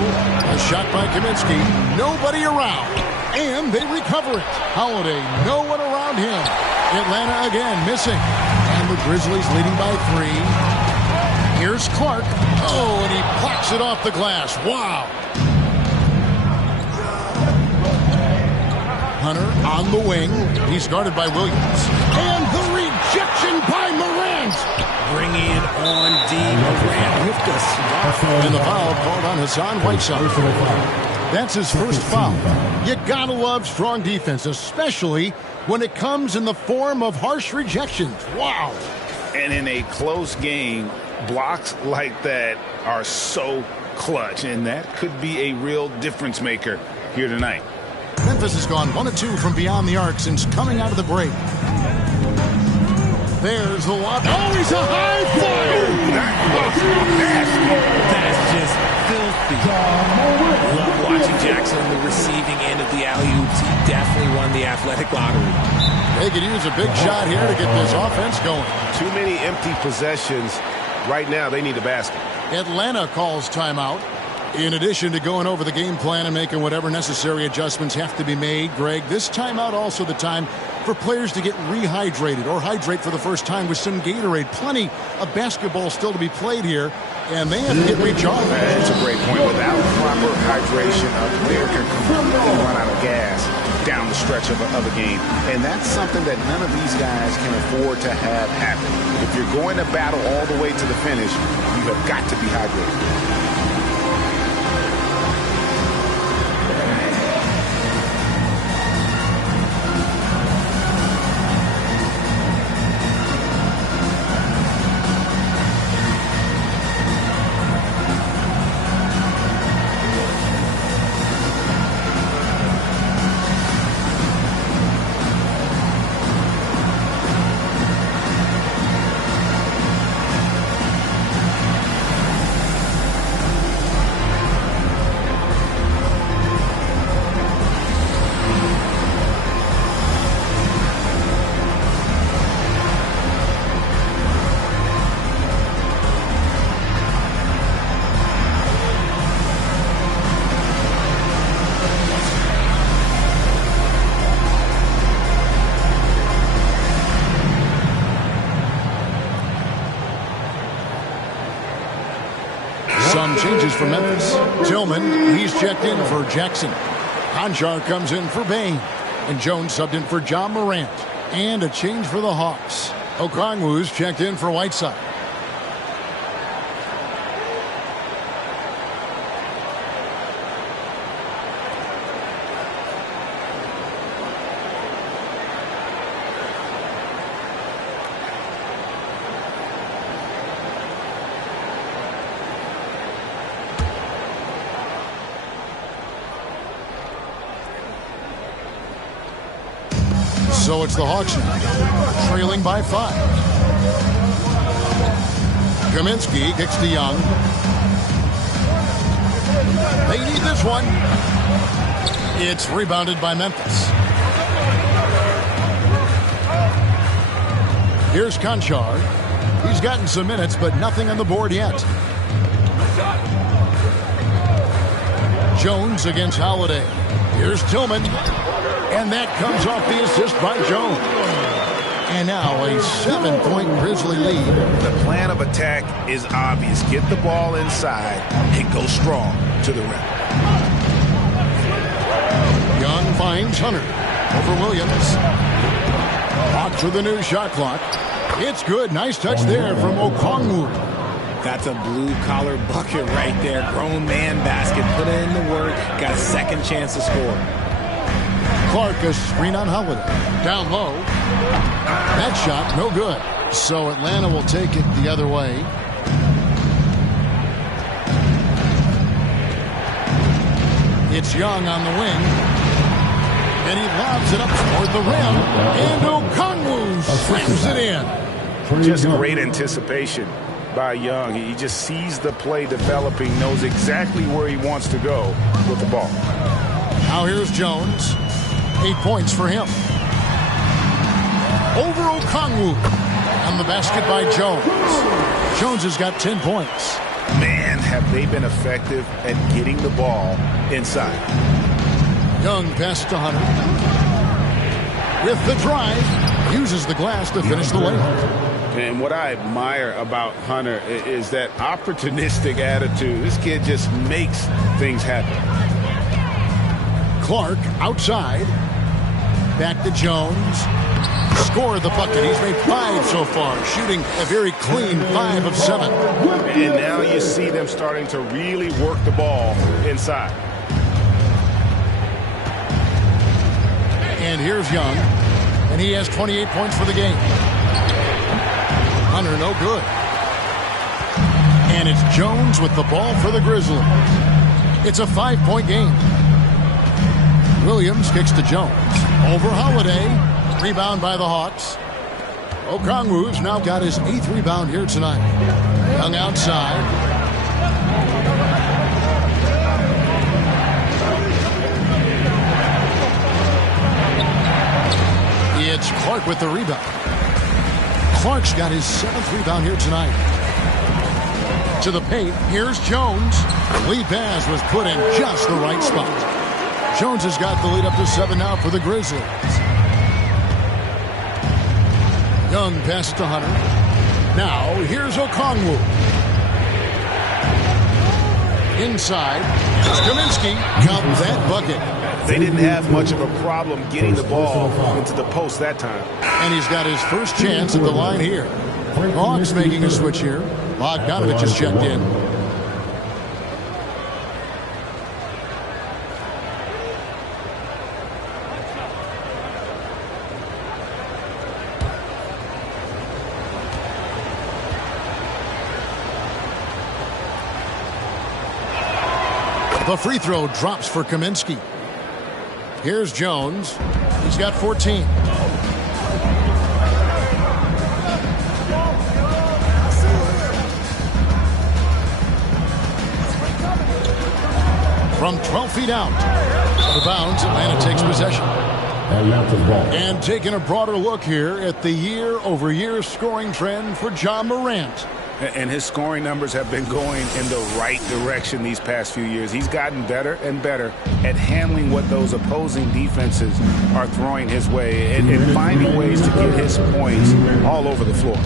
A shot by Kaminsky. Nobody around. And they recover it. Holiday, no one around him. Atlanta again missing. And the Grizzlies leading by 3. Here's Clark. Oh, and he blocks it off the glass. Wow. Hunter on the wing. He's guarded by Williams. And the rejection by Morant. Bringing it on D. Morant with the stop. And the foul called on Hassan Whiteside. That's his first foul. You gotta love strong defense, especially when it comes in the form of harsh rejections. Wow. And in a close game, blocks like that are so clutch, and that could be a real difference maker here tonight. Memphis has gone 1 of 2 from beyond the arc since coming out of the break. There's the lob. Oh, he's a high flyer! That's just filthy. Love watching Jackson on the receiving end of the alley-oops. He definitely won the athletic lottery. They could use a big shot here to get this offense going. Too many empty possessions. Right now, they need a basket. Atlanta calls timeout. In addition to going over the game plan and making whatever necessary adjustments have to be made, Greg, this timeout also the time for players to get rehydrated or hydrate for the first time with some Gatorade. Plenty of basketball still to be played here, and they have to get recharged. That's a great point. Without proper hydration, a player can completely run out of gas down the stretch of a game. And that's something that none of these guys can afford to have happen. If you're going to battle all the way to the finish, you have got to be hydrated. Some changes for Memphis. Tillman, he's checked in for Jackson. Conchar comes in for Bain. And Jones subbed in for John Morant. And a change for the Hawks. Okongwu's checked in for Whiteside. So it's the Hawks now, trailing by 5. Kaminsky kicks to Young. They need this one. It's rebounded by Memphis. Here's Conchar. He's gotten some minutes, but nothing on the board yet. Jones against Holiday. Here's Tillman. And that comes off the assist by Jones. And now a 7-point Grizzly lead. The plan of attack is obvious. Get the ball inside and go strong to the rim. Young finds Hunter over Williams. Hawks with the new shot clock. It's good. Nice touch there from Okongwu. That's a blue-collar bucket right there. Grown man basket. Put in the work. Got a second chance to score. Clark, a screen on Holiday. Down low. That shot, no good. So Atlanta will take it the other way. It's Young on the wing. And he lobs it up toward the rim. And Okongwu slams it in. Just great anticipation by Young. He just sees the play developing, knows exactly where he wants to go with the ball. Now here's Jones. 8 points for him. Over Okongwu. On the basket by Jones. Jones has got 10 points. Man, have they been effective at getting the ball inside. Young pass to Hunter. With the drive. Uses the glass to finish the layup. And what I admire about Hunter is that opportunistic attitude. This kid just makes things happen. Clark outside. Back to Jones. Score the bucket. He's made 5 so far, shooting a very clean 5 of 7. And now you see them starting to really work the ball inside. And here's Young. And he has 28 points for the game. Hunter no good. And it's Jones with the ball for the Grizzlies. It's a 5-point game. Williams kicks to Jones. Over Holiday. Rebound by the Hawks. Okongwu's now got his 8th rebound here tonight. Young outside. It's Clark with the rebound. Clark's got his 7th rebound here tonight. To the paint. Here's Jones. Lead pass was put in just the right spot. Jones has got the lead up to 7 now for the Grizzlies. Young passes to Hunter. Now, here's Okongwu. Inside. Kaminsky. Count that bucket. They didn't have much of a problem getting the ball into the post that time. And he's got his first chance at the line here. Hawks making a switch here. Bogdanovich is checked in. The free throw drops for Kaminsky. Here's Jones. He's got 14. From 12 feet out. Out of bounds, Atlanta takes possession. And taking a broader look here at the year-over-year scoring trend for John Morant. And his scoring numbers have been going in the right direction these past few years. He's gotten better and better at handling what those opposing defenses are throwing his way and finding ways to get his points all over the floor.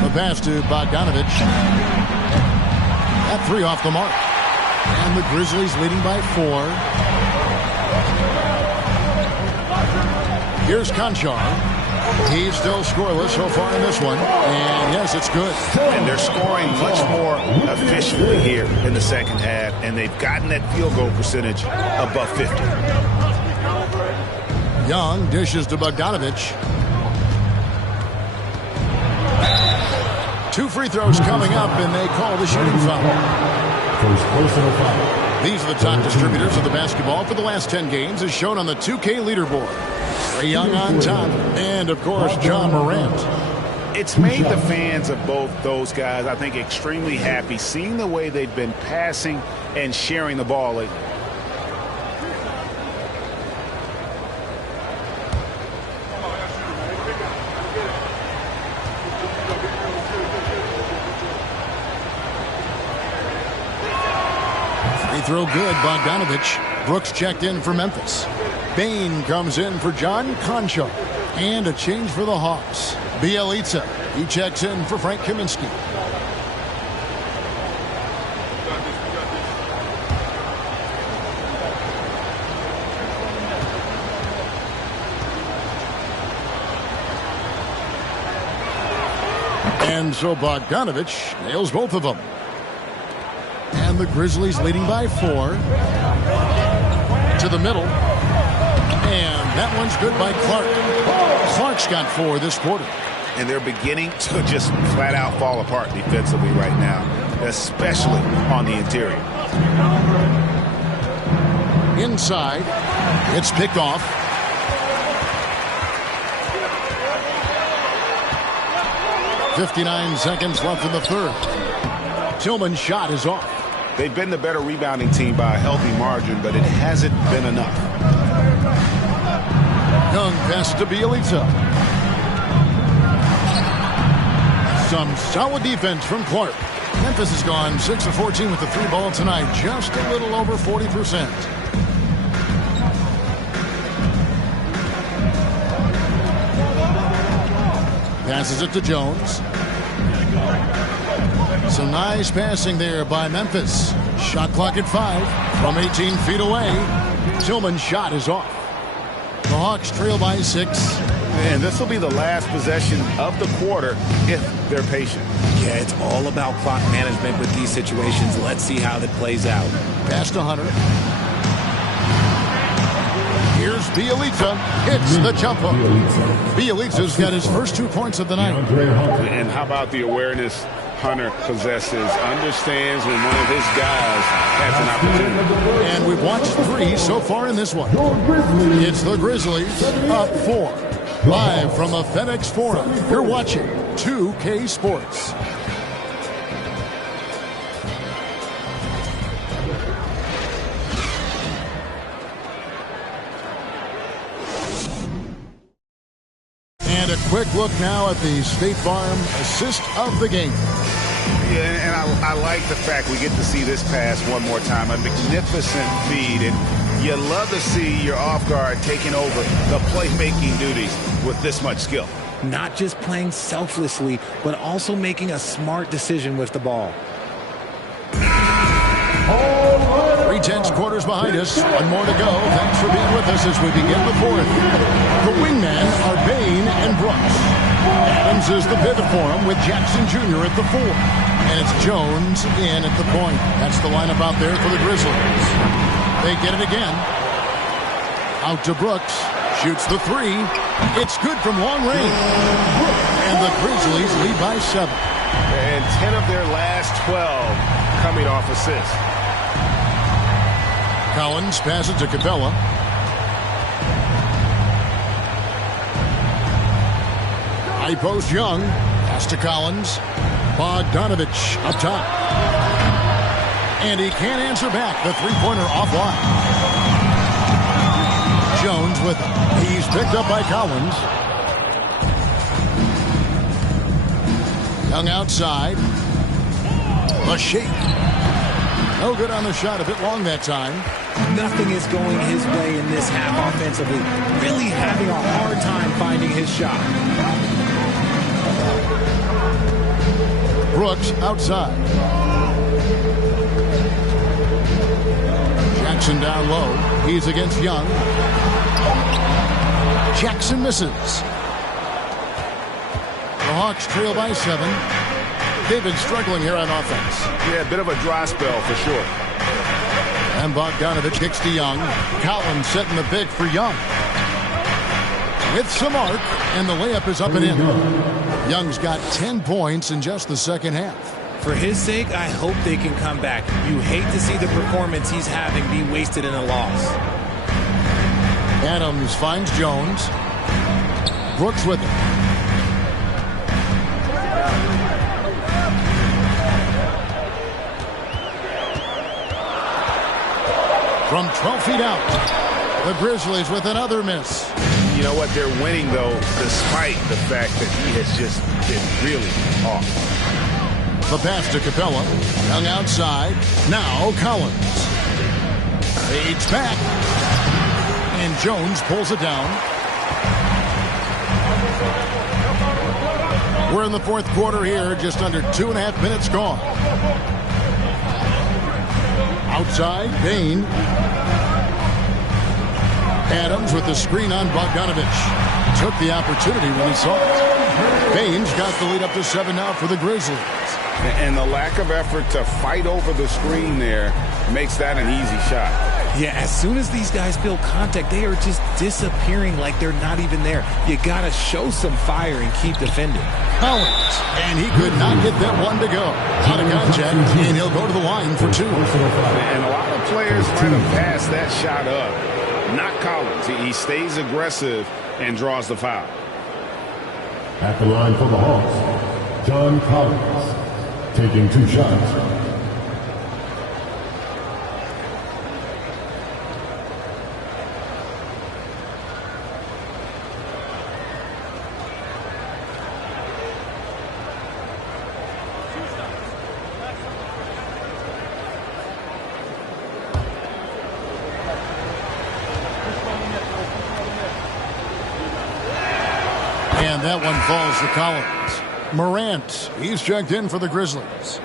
The pass to Bogdanovich. That three off the mark. And the Grizzlies leading by 4. Here's Conchar. He's still scoreless so far in this one. And yes, it's good. And they're scoring much more efficiently here in the second half. And they've gotten that field goal percentage above 50. Young dishes to Bogdanovich. 2 free throws coming up, and they call the shooting foul. First personal foul. These are the top distributors of the basketball for the last 10 games, as shown on the 2K leaderboard. Trae Young on top, and, of course, John Morant. It's made the fans of both those guys, I think, extremely happy, seeing the way they've been passing and sharing the ball lately. Throw good, Bogdanovich. Brooks checked in for Memphis. Bain comes in for John Conchar. And a change for the Hawks. Bielitsa. He checks in for Frank Kaminsky. And so Bogdanovich nails both of them. And the Grizzlies leading by 4. To the middle. And that one's good by Clark. Clark's got 4 this quarter. And they're beginning to just flat out fall apart defensively right now, especially on the interior. Inside. It's picked off. .59 seconds left in the third. Tillman's shot is off. They've been the better rebounding team by a healthy margin, but it hasn't been enough. Young pass to Bielitsa. Some solid defense from Clark. Memphis has gone 6 of 14 with the 3 ball tonight, just a little over 40%. Passes it to Jones. Some nice passing there by Memphis. Shot clock at 5 from 18 feet away. Tillman's shot is off. The Hawks trail by 6. And this will be the last possession of the quarter if they're patient. Yeah, it's all about clock management with these situations. Let's see how that plays out. Pass to Hunter. Here's Bielitsa. Hits the jump hook. Bielitsa's got his first 2 points of the night. And how about the awareness Hunter possesses, understands when one of his guys has an opportunity. And we've watched 3 so far in this one. It's the Grizzlies up 4. Live from the FedEx Forum, you're watching 2K Sports. And a quick look now at the State Farm assist of the game. Yeah, and I like the fact we get to see this pass one more time. A magnificent feed, and you love to see your off guard taking over the playmaking duties with this much skill. Not just playing selflessly, but also making a smart decision with the ball. 3/10 quarters behind us. One more to go. Thanks for being with us as we begin the fourth. The wingmen are Bain and Brooks. Adams is the pivot for him with Jackson Jr. at the 4. And it's Jones in at the point. That's the lineup out there for the Grizzlies. They get it again. Out to Brooks. Shoots the 3. It's good from long range. And the Grizzlies lead by 7. And 10 of their last 12 coming off assists. Collins passes to Capella. High post Young. Pass to Collins. Bogdanovich up top. And he can't answer back. The three-pointer offline. Jones with him. He's picked up by Collins. Young outside. A shake. No good on the shot. A bit long that time. Nothing is going his way in this half offensively. Really having a hard time finding his shot. Brooks outside. Jackson down low. He's against Young. Jackson misses. The Hawks trail by 7. They've been struggling here on offense. Yeah, a bit of a dry spell for sure. And Bogdanovich kicks to Young. Collins setting the pick for Young. With some arc, and the layup is up and in. Young's got 10 points in just the second half. For his sake, I hope they can come back. You hate to see the performance he's having be wasted in a loss. Adams finds Jones. Brooks with it. From 12 feet out, the Grizzlies with another miss. You know what? They're winning, though, despite the fact that he has just been really off. The pass to Capella. Young outside. Now Collins. Fades back. And Jones pulls it down. We're in the fourth quarter here. Just under 2.5 minutes gone. Outside, Bain. Adams with the screen on Bogdanovich. Took the opportunity when he saw it. Bain's got the lead up to 7 now for the Grizzlies. And the lack of effort to fight over the screen there makes that an easy shot. Yeah, as soon as these guys feel contact, they are just disappearing like they're not even there. You got to show some fire and keep defending. Collins, and he could not get that one to go. Out of contact, and he'll go to the line for 2. And a lot of players might have passed that shot up. Not Collins. He stays aggressive and draws the foul. At the line for the Hawks, John Collins, taking 2 shots. And that one falls to Collins. Morant, he's checked in for the Grizzlies.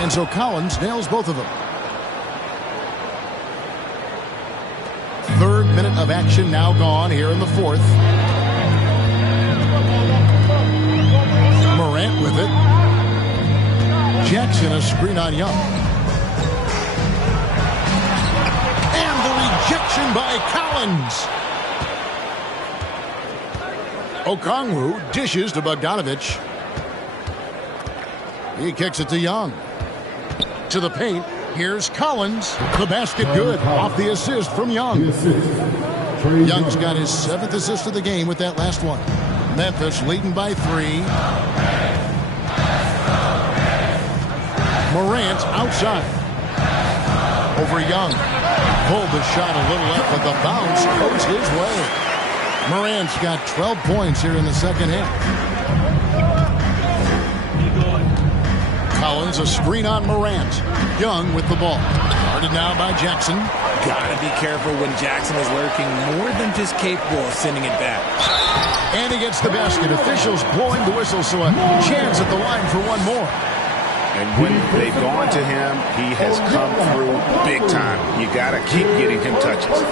And so Collins nails both of them. Third minute of action now gone here in the fourth. Morant with it. Jackson a screen on Young. And the rejection by Collins. Okongwu dishes to Bogdanovich. He kicks it to Young. To the paint. Here's Collins. The basket good. Off the assist from Young. Young's got his 7th assist of the game with that last one. Memphis leading by 3. Morant outside. Over Young. Pulled the shot a little left, but the bounce goes his way. Morant's got 12 points here in the second half. Collins a screen on Morant. Young with the ball. Guarded now by Jackson. Gotta be careful when Jackson is lurking more than just capable of sending it back. And he gets the basket. Officials blowing the whistle, so a chance at the line for one more. And when they've gone to him, he has come through big time. You gotta keep getting him touches.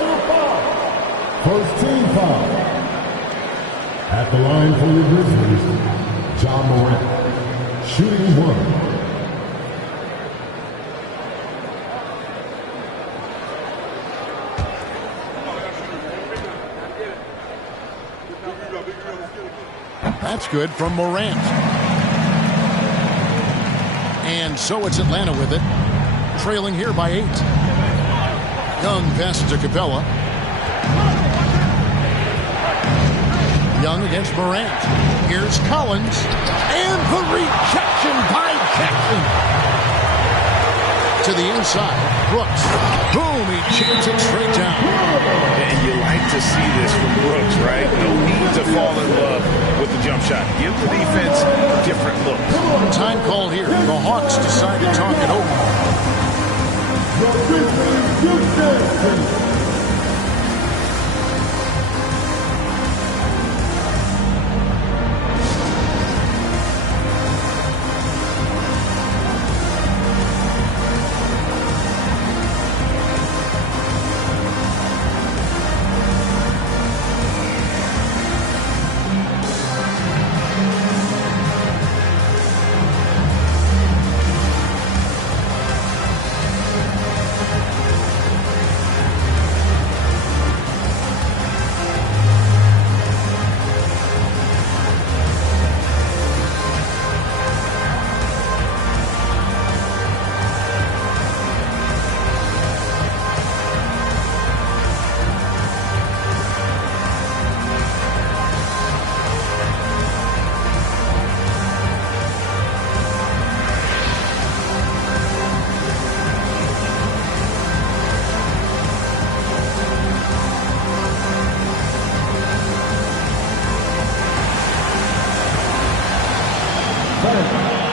First team foul. At the line for the Grizzlies, John Morant. Shooting 1. That's good from Morant. And so it's Atlanta with it. Trailing here by 8. Young passes to Capella. Young against Morant. Here's Collins. And the rejection by Jackson. To the inside. Brooks. Boom, he jams it straight down. And you like to see this from Brooks, right? No need to fall in love with the jump shot. Give the defense different looks. Time call here. The Hawks decide to talk it over.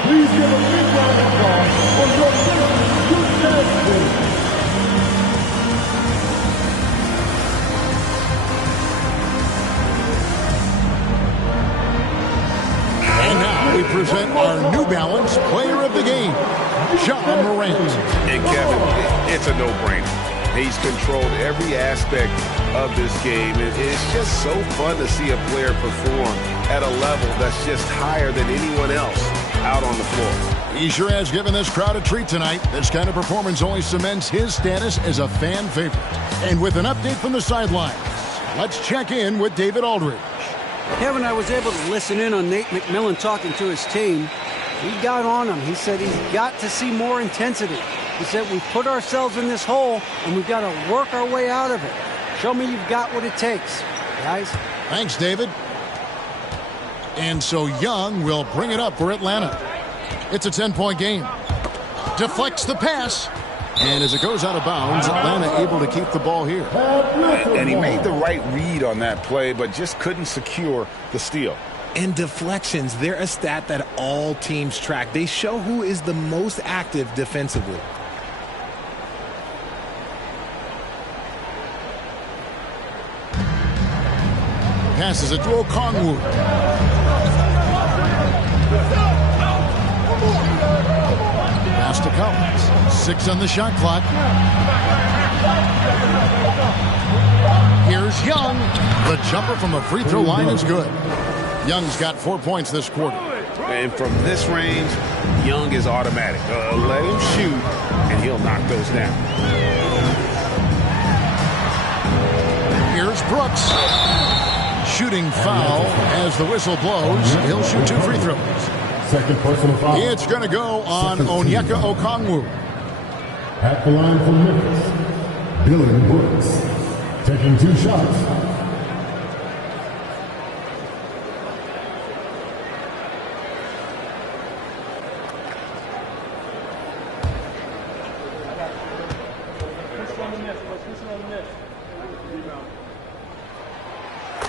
Please give a big round of applause for your Grizzlies. And now we present our New Balance Player of the Game, John Morant. And Kevin, it's a no-brainer. He's controlled every aspect of this game. It's just so fun to see a player perform at a level that's just higher than anyone else out on the floor. He sure has given this crowd a treat tonight. This kind of performance only cements his status as a fan favorite. And with an update from the sidelines, let's check in with David Aldridge. Kevin, I was able to listen in on Nate McMillan talking to his team. He got on him. He said he's got to see more intensity. He said we put ourselves in this hole and we've got to work our way out of it. Show me you've got what it takes, guys. Thanks, David. And so Young will bring it up for Atlanta. It's a 10-point game. Deflects the pass. And as it goes out of bounds, Atlanta able to keep the ball here. And he made the right read on that play, but just couldn't secure the steal. And deflections, they're a stat that all teams track. They show who is the most active defensively. Passes it to Okongwu. Pass to Collins. 6 on the shot clock. Here's Young. The jumper from the free throw line is good. Young's got 4 points this quarter. And from this range, Young is automatic. Let him shoot, and he'll knock those down. Here's Brooks. Shooting foul as the whistle blows. He'll shoot 2 free throws. Second personal foul. It's going to go on Onyeka Okongwu. At the line for Memphis, Dylan Brooks, taking 2 shots.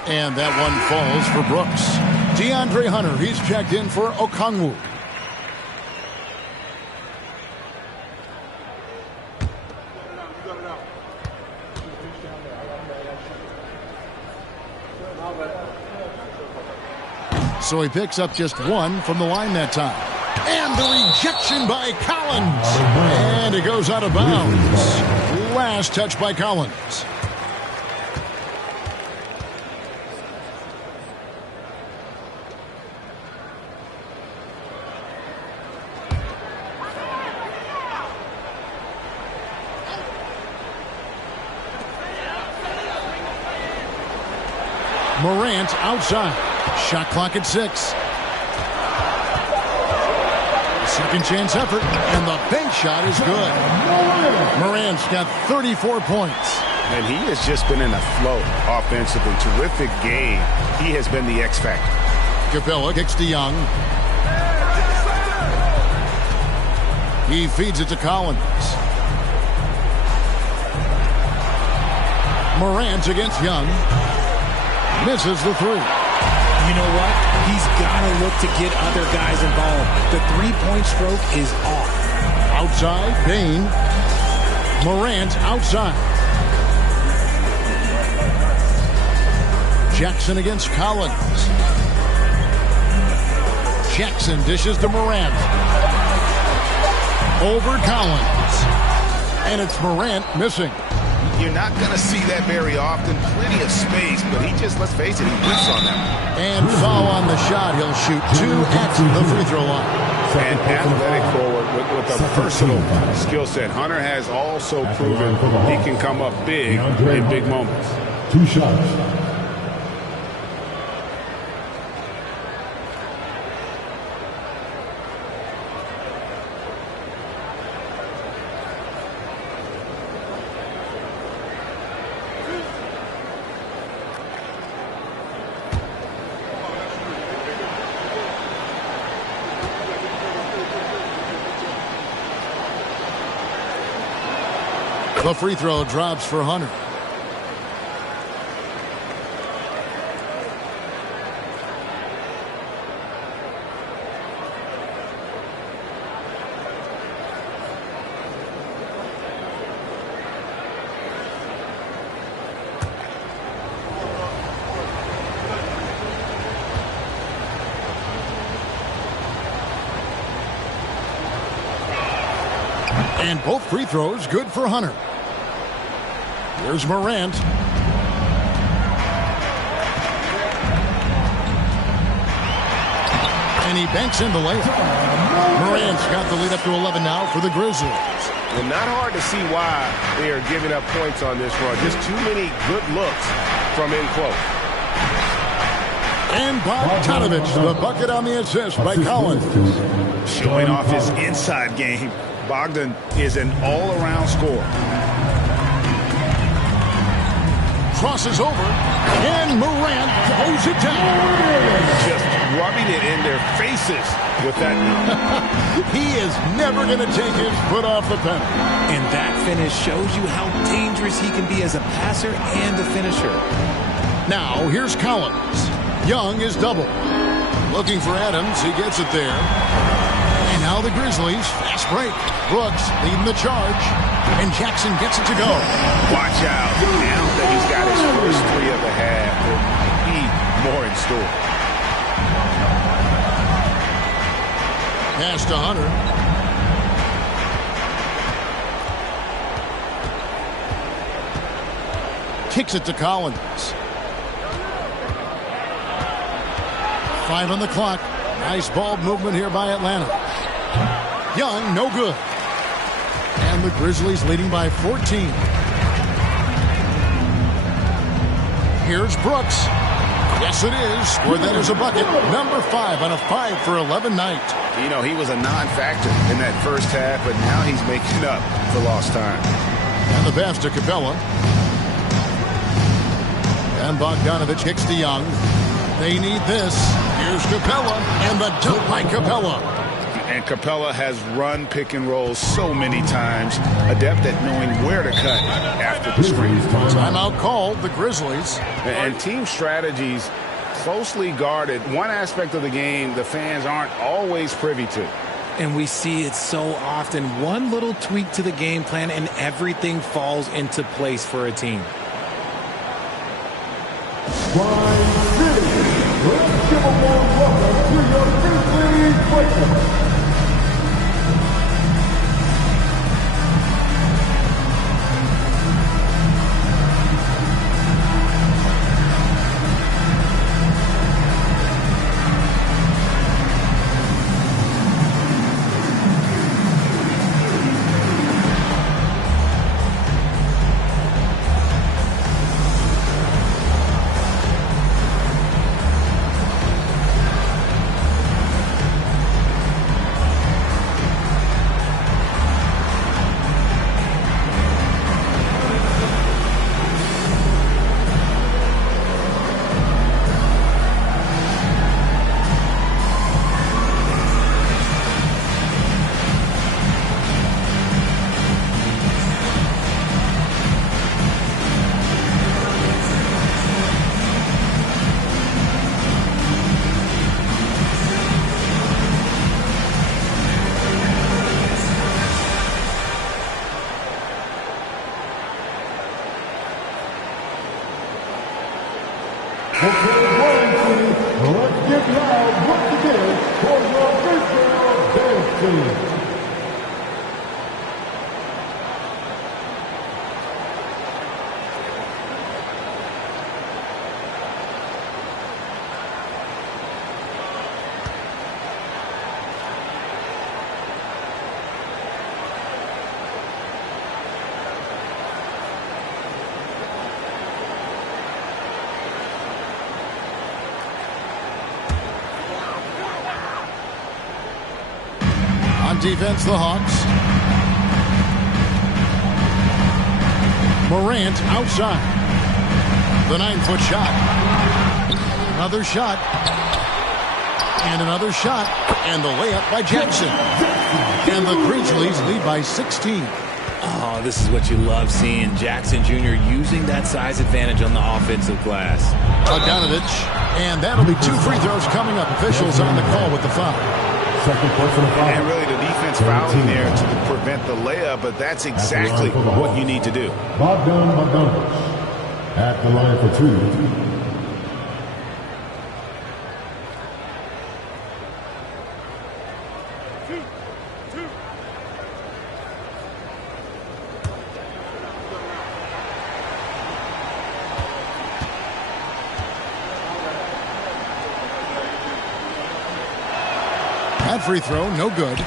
And that one falls for Brooks. DeAndre Hunter, he's checked in for Okongwu. So he picks up just 1 from the line that time. And the rejection by Collins. And it goes out of bounds. Last touch by Collins. Morant outside. Shot clock at 6. Second chance effort, and the bank shot is good. Morant's got 34 points. And he has just been in a flow offensively. Terrific game. He has been the X factor. Capella kicks to Young. He feeds it to Collins. Morant against Young. Misses the 3. You know what? He's got to look to get other guys involved. The three-point stroke is off. Outside, Bain. Morant outside. Jackson against Collins. Jackson dishes to Morant. Over Collins. And it's Morant missing. You're not going to see that very often. Plenty of space, but he just, let's face it, he whiffs on that. And foul on the shot. He'll shoot 2 at the free throw line. And athletic forward with a versatile skill set. Hunter has also proven he can come up big in big moments. 2 shots. The free throw drops for Hunter. And both free throws good for Hunter. Here's Morant. And he banks in the layup. Morant's got the lead up to 11 now for the Grizzlies. Well, not hard to see why they are giving up points on this run. Just too many good looks from in close. And Bogdanovich, the bucket on the assist by Collins. Showing off his inside game. Bogdan is an all-around scorer. Crosses over, and Morant throws it down. Just rubbing it in their faces with that. He is never going to take his foot off the pedal. And that finish shows you how dangerous he can be as a passer and a finisher. Now, here's Collins. Young is double. Looking for Adams. He gets it there. And now the Grizzlies. Fast break. Brooks leading the charge. And Jackson gets it to go. Watch out. Now that he's got his first 3 of the half, there'll be more in store. Pass to Hunter. Kicks it to Collins. 5 on the clock. Nice ball movement here by Atlanta. Young, no good. And the Grizzlies leading by 14. Here's Brooks. Yes, it is. Where that is a bucket. Number 5 on a 5 for 11 night. You know, he was a non-factor in that first half, but now he's making up for lost time. And the pass to Capella. And Bogdanovich kicks to Young. They need this. Here's Capella. And the dunk by Capella. And Capella has run pick and roll so many times, adept at knowing where to cut after the screen. Timeout called, the Grizzlies. And team strategies closely guarded. One aspect of the game the fans aren't always privy to. And we see it so often. One little tweak to the game plan and everything falls into place for a team. Let's give a warm welcome to your Grizzlies players. Okay, let's get loud once again for your Grizzlies dance team. Defense, the Hawks. Morant outside. The 9-foot shot. Another shot. And another shot. And the layup by Jackson. And the Grizzlies lead by 16. Oh, this is what you love seeing. Jackson Jr. using that size advantage on the offensive glass. Bogdanovich. And that'll be 2 free throws coming up. Officials on the call with the foul. Second personal foul. And really the defense fouling there to prevent the layup, but that's exactly what you need to do. Bogdanovich at the line for 2. That free throw, no good.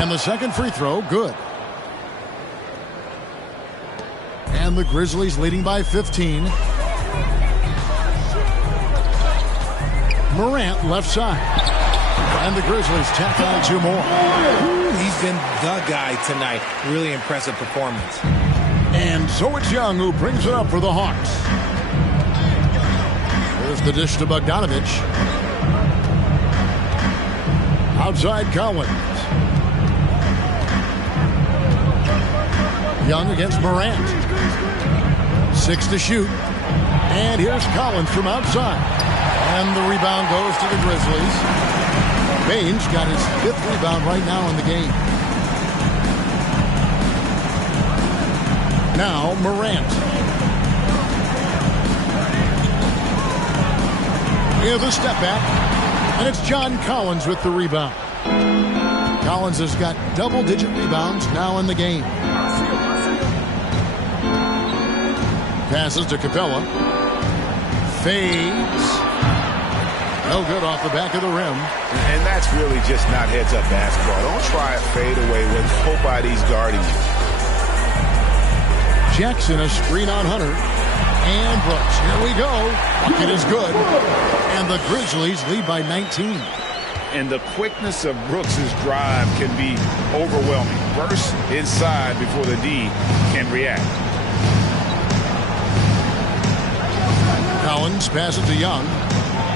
And the second free throw, good. And the Grizzlies leading by 15. Morant left side. And the Grizzlies tack on 2 more. He's been the guy tonight. Really impressive performance. And so it's Young who brings it up for the Hawks. There's the dish to Bogdanovich. Outside Collins. Young against Morant. 6 to shoot. And here's Collins from outside. And the rebound goes to the Grizzlies. Baines got his 5th rebound right now in the game. Now Morant. Here's a step back. And it's John Collins with the rebound. Collins has got double-digit rebounds now in the game. Passes to Capella. Fades. No good off the back of the rim. And that's really just not heads-up basketball. Don't try a fadeaway when nobody's guarding you. Jackson a screen on Hunter. And Brooks. Here we go. Bucket is good. And the Grizzlies lead by 19. And the quickness of Brooks' drive can be overwhelming. Burst inside before the D can react. Collins passes to Young.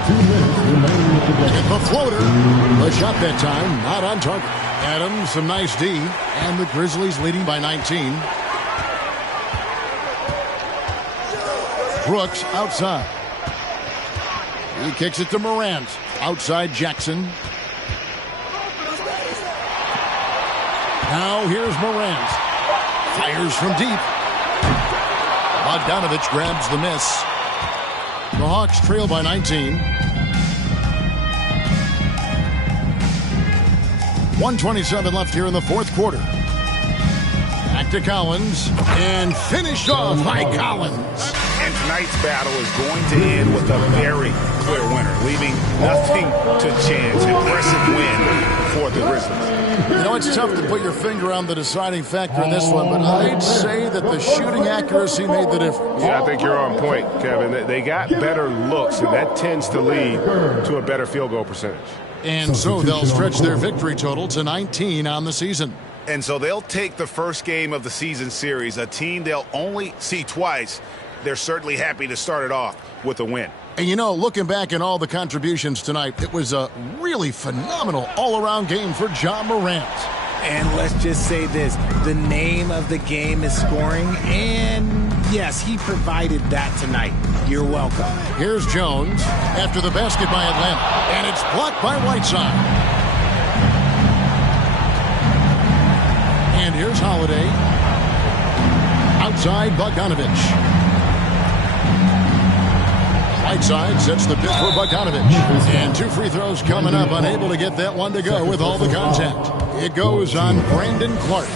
2 minutes remaining with the game. The floater. The shot that time, not on target. Adams, some nice D. And the Grizzlies leading by 19. Brooks outside. He kicks it to Morant. Outside Jackson. Now here's Morant. Fires from deep. Bogdanovich grabs the miss. The Hawks trail by 19. 1:27 left here in the 4th quarter. Back to Collins. And finished off by Collins. And tonight's battle is going to end with a very clear winner, leaving nothing to chance. Impressive win for the Grizzlies. You know, it's tough to put your finger on the deciding factor in this one, but I'd say that the shooting accuracy made the difference. Yeah, I think you're on point, Kevin. They got better looks, and that tends to lead to a better field goal percentage. And so they'll stretch their victory total to 19 on the season. And so they'll take the first game of the season series, a team they'll only see twice. They're certainly happy to start it off with a win. And you know, looking back at all the contributions tonight, it was a really phenomenal all-around game for Ja Morant. And let's just say this, the name of the game is scoring, and yes, he provided that tonight. You're welcome. Here's Jones after the basket by Atlanta, and it's blocked by Whiteside. And here's Holiday. Outside Bogdanovich. Whiteside sets the pitch for Bogdanovich. And 2 free throws coming up, unable to get that one to go with all the contact. It goes on Brandon Clark.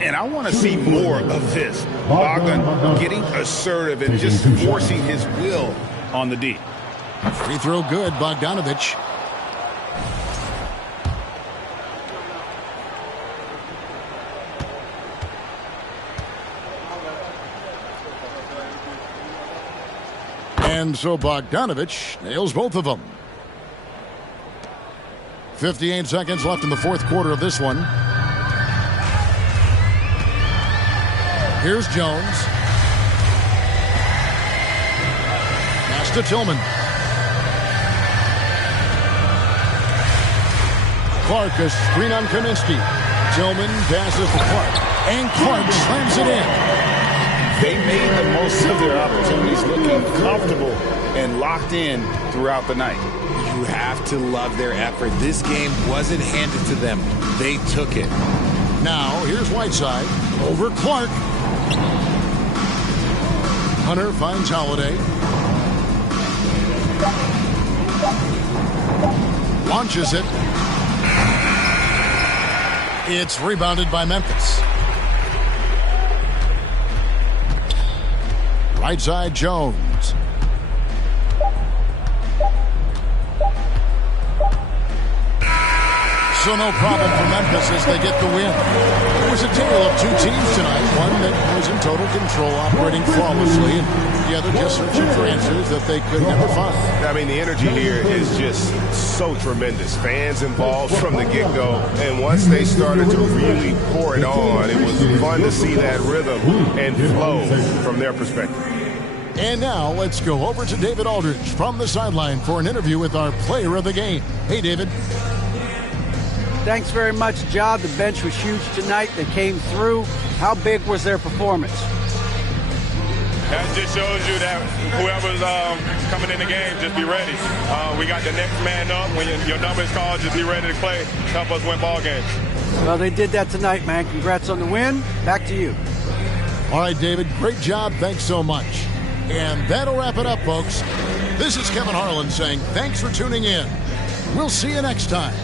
And I want to see more of this. Bogdan getting assertive and just forcing his will on the D. Free throw good, Bogdanovich. And so Bogdanovich nails both of them. 58 seconds left in the fourth quarter of this one. Here's Jones. Pass to Tillman. Clark, a screen on Kaminsky. Tillman passes to Clark. And Clark slams it in. They made the most of their opportunities, looking comfortable and locked in throughout the night. You have to love their effort. This game wasn't handed to them. They took it. Now, here's Whiteside over Clark. Hunter finds Holiday. Launches it. It's rebounded by Memphis. Right side, Jones. So no problem for Memphis as they get the win. It was a tale of 2 teams tonight. One that was in total control, operating flawlessly, and the other just searching for answers that they could never find. I mean, the energy here is just so tremendous. Fans involved from the get-go, and once they started to really pour it on, it was fun to see that rhythm and flow from their perspective. And now let's go over to David Aldridge from the sideline for an interview with our player of the game. Hey, David. Thanks very much, Ja. The bench was huge tonight. They came through. How big was their performance? That just shows you that whoever's coming in the game, just be ready. We got the next man up. When your number is called, just be ready to play. Help us win ball games. Well, they did that tonight, man. Congrats on the win. Back to you. All right, David. Great job. Thanks so much. And that'll wrap it up, folks. This is Kevin Harlan saying thanks for tuning in. We'll see you next time.